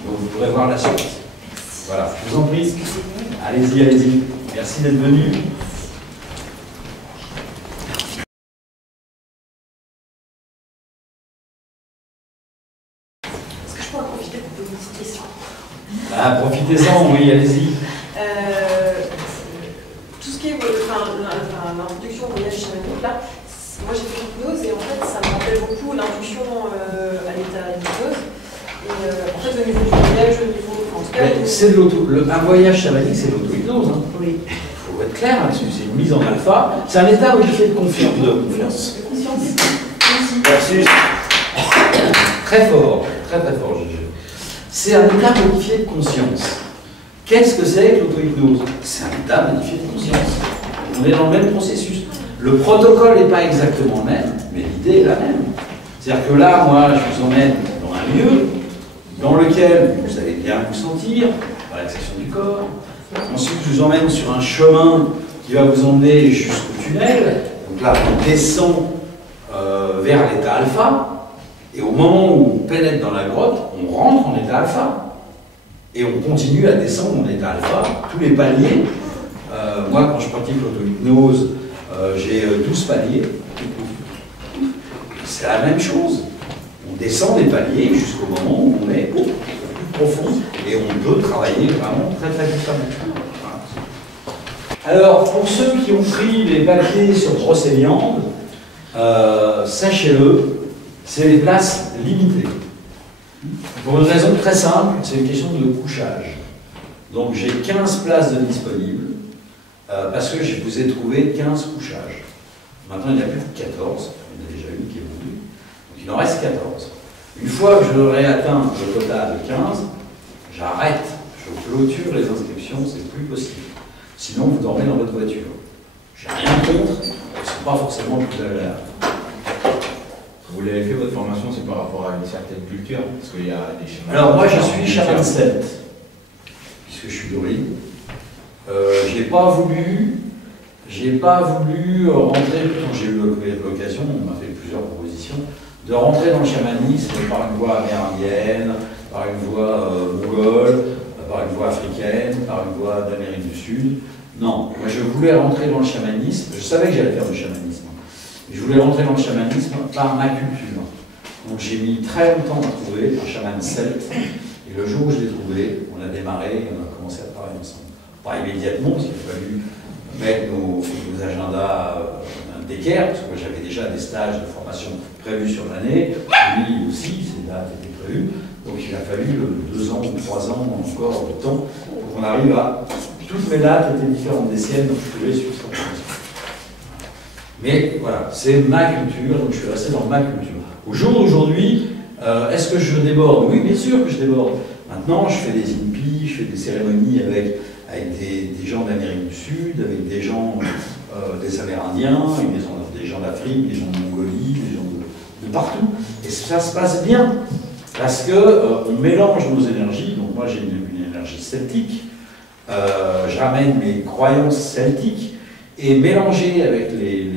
Donc, vous pourrez voir la suite. Voilà, je vous en prie. Allez-y, allez-y. Merci d'être venu. Est-ce que je peux en profiter pour poser une petite question? Ah, profitez-en, oui, allez-y. Tout ce qui est l'introduction au voyage chamanique, là, moi j'ai fait l'hypnose et en fait ça me rappelle beaucoup l'induction à l'état d'hypnose. Et en fait au niveau du voyage, au niveau. En tout cas, c'est un voyage chamanique, c'est l'auto-hypnose. Hein. Oui. Il faut être clair là-dessus, c'est une mise en alpha. C'est un état où il fait de confiance. Merci. Très fort, très très fort. C'est un état modifié de conscience. Qu'est-ce que c'est que l'auto-hypnose? C'est un état modifié de conscience. On est dans le même processus. Le protocole n'est pas exactement le même, mais l'idée est la même. C'est-à-dire que là, moi, je vous emmène dans un lieu dans lequel vous allez bien vous sentir, relaxation du corps. Ensuite, je vous emmène sur un chemin qui va vous emmener jusqu'au tunnel. Donc là, on descend vers l'état alpha. Et au moment où on pénètre dans la grotte, on rentre en état alpha. Et on continue à descendre en état alpha, tous les paliers. Moi, quand je pratique l'auto-hypnose, j'ai 12 paliers. C'est la même chose. On descend des paliers jusqu'au moment où on est plus profond et on peut travailler vraiment très très puissamment. Alors, pour ceux qui ont pris les papiers sur Brocéliande, sachez-le, c'est des places limitées. Pour une raison très simple, c'est une question de couchage. Donc j'ai 15 places de disponibles, parce que je vous ai trouvé 15 couchages. Maintenant il n'y en a plus que 14, il y en a déjà une qui est vendue, donc il en reste 14. Une fois que j'aurai atteint le total de 15, j'arrête, je clôture les inscriptions, c'est plus possible. Sinon vous dormez dans votre voiture. J'ai rien contre, c'est pas forcément le plus agréable. Vous l'avez fait, votre formation, c'est par rapport à une certaine culture? Parce qu'il y a des chamans. Alors moi je suis chaman celte, puisque je suis d'origine. J'ai pas voulu rentrer, quand j'ai eu l'occasion, on m'a fait plusieurs propositions, de rentrer dans le chamanisme par une voie amérindienne, par une voie mongole, par une voie africaine, par une voie d'Amérique du Sud. Non, moi je voulais rentrer dans le chamanisme, je savais que j'allais faire du chamanisme. Je voulais rentrer dans le chamanisme par ma culture. Donc j'ai mis très longtemps à trouver un chaman celte. Et le jour où je l'ai trouvé, on a démarré et on a commencé à travailler ensemble. Pas immédiatement, parce qu'il a fallu mettre nos agendas d'équerre, parce que j'avais déjà des stages de formation prévus sur l'année. Lui aussi, ses dates étaient prévues. Donc il a fallu 2 ans ou 3 ans encore de temps pour qu'on arrive à... Toutes mes dates étaient différentes des siennes, donc je pouvais suivre cette formation. Mais voilà, c'est ma culture, donc je suis resté dans ma culture. Au jour d'aujourd'hui, est-ce que je déborde? Oui, bien sûr que je déborde. Maintenant, je fais des INPI, je fais des cérémonies avec des gens d'Amérique du Sud, avec des gens des Amérindiens, avec des gens d'Afrique, des gens de Mongolie, des gens de partout. Et ça se passe bien, parce qu'on mélange nos énergies. Donc moi, j'ai une énergie celtique, je ramène mes croyances celtiques, et mélanger avec les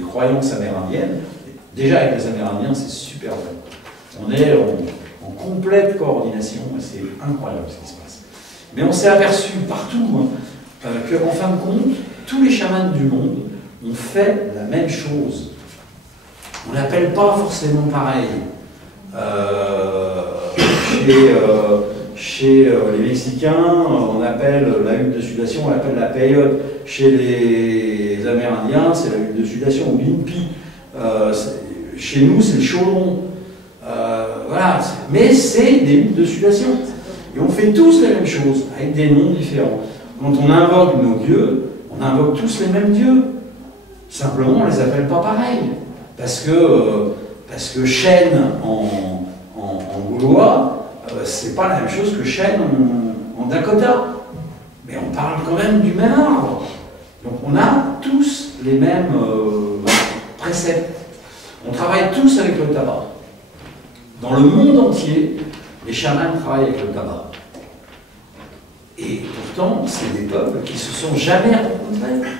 croyances amérindiennes, déjà avec les Amérindiens, c'est super bon. On est en complète coordination, et c'est incroyable ce qui se passe. Mais on s'est aperçu partout qu'en fin de compte, tous les chamans du monde ont fait la même chose. On l'appelle pas forcément pareil. Chez les Mexicains, on appelle la huile de sudation, on l'appelle la peyote. Chez les Amérindiens, c'est la huile de sudation, ou l'impi. Chez nous, c'est le chaudron. Voilà. Mais c'est des huiles de sudation. Et on fait tous les mêmes choses, avec des noms différents. Quand on invoque nos dieux, on invoque tous les mêmes dieux. Simplement, on ne les appelle pas pareil. Parce que chêne en gaulois, c'est pas la même chose que chêne en Dakota. Mais on parle quand même du même arbre. Donc on a tous les mêmes préceptes. On travaille tous avec le tabac. Dans le monde entier, les chamans travaillent avec le tabac. Et pour pourtant, c'est des peuples qui se sont jamais rencontrés.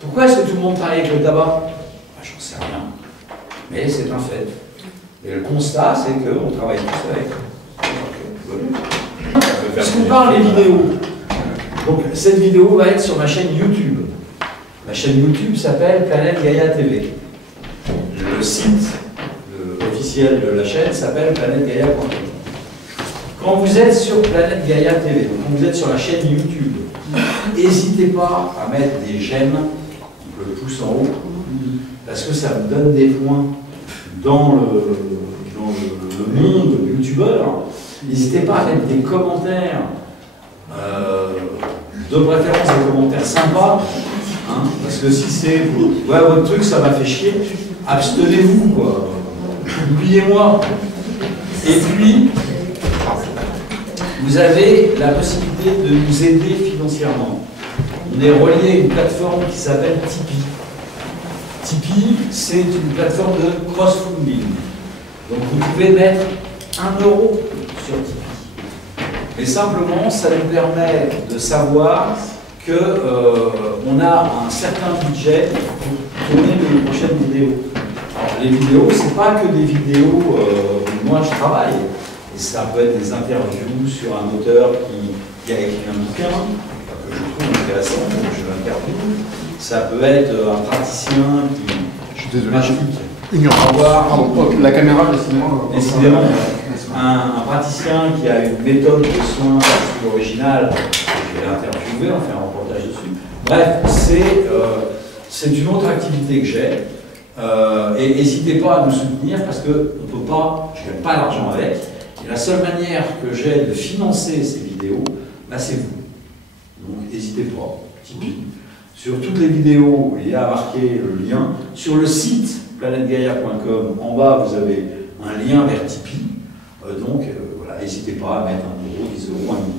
Pourquoi est-ce que tout le monde travaille avec le tabac? J'en sais rien. Mais c'est un fait. Et le constat, c'est qu'on travaille tous avec. Puisqu'on parle des vidéos, donc cette vidéo va être sur ma chaîne YouTube. Ma chaîne YouTube s'appelle Planète Gaïa TV. Le site officiel de la chaîne s'appelle planètegaia.com. Quand vous êtes sur Planète Gaïa TV, donc quand vous êtes sur la chaîne YouTube, n'hésitez pas à mettre des j'aime, le pouce en haut, parce que ça me donne des points dans le monde youtubeur. N'hésitez pas à mettre des commentaires, de préférence des commentaires sympas, hein, parce que si c'est ouais, votre truc ça m'a fait chier, abstenez-vous quoi, oubliez-moi. Et puis, vous avez la possibilité de nous aider financièrement. On est relié à une plateforme qui s'appelle Tipeee. Tipeee, c'est une plateforme de crowdfunding. Donc vous pouvez mettre 1 euro sur Tipeee. Mais simplement, ça nous permet de savoir qu'on a un certain budget pour tourner les prochaines vidéos. Alors, les vidéos, c'est pas que des vidéos où moi je travaille. Et ça peut être des interviews sur un auteur qui a écrit un bouquin, que je trouve intéressant, donc je l'interviewe. Ça peut être un praticien qui... Je suis désolé, la caméra, décidément. Décidément, un praticien qui a une méthode de soins plus originale, je vais l'interviewer, on fait un reportage dessus. Bref, c'est une autre activité que j'ai. Et n'hésitez pas à nous soutenir parce qu'on ne peut pas, je ne gagne pas d'argent avec. Et la seule manière que j'ai de financer ces vidéos, c'est vous. Donc n'hésitez pas, Tipeee. Sur toutes les vidéos, il y a marqué le lien. Sur le site planètegaia.com, en bas, vous avez un lien vers Tipeee. Donc, voilà, n'hésitez pas à mettre 1 euro, 10 euros, 1 million.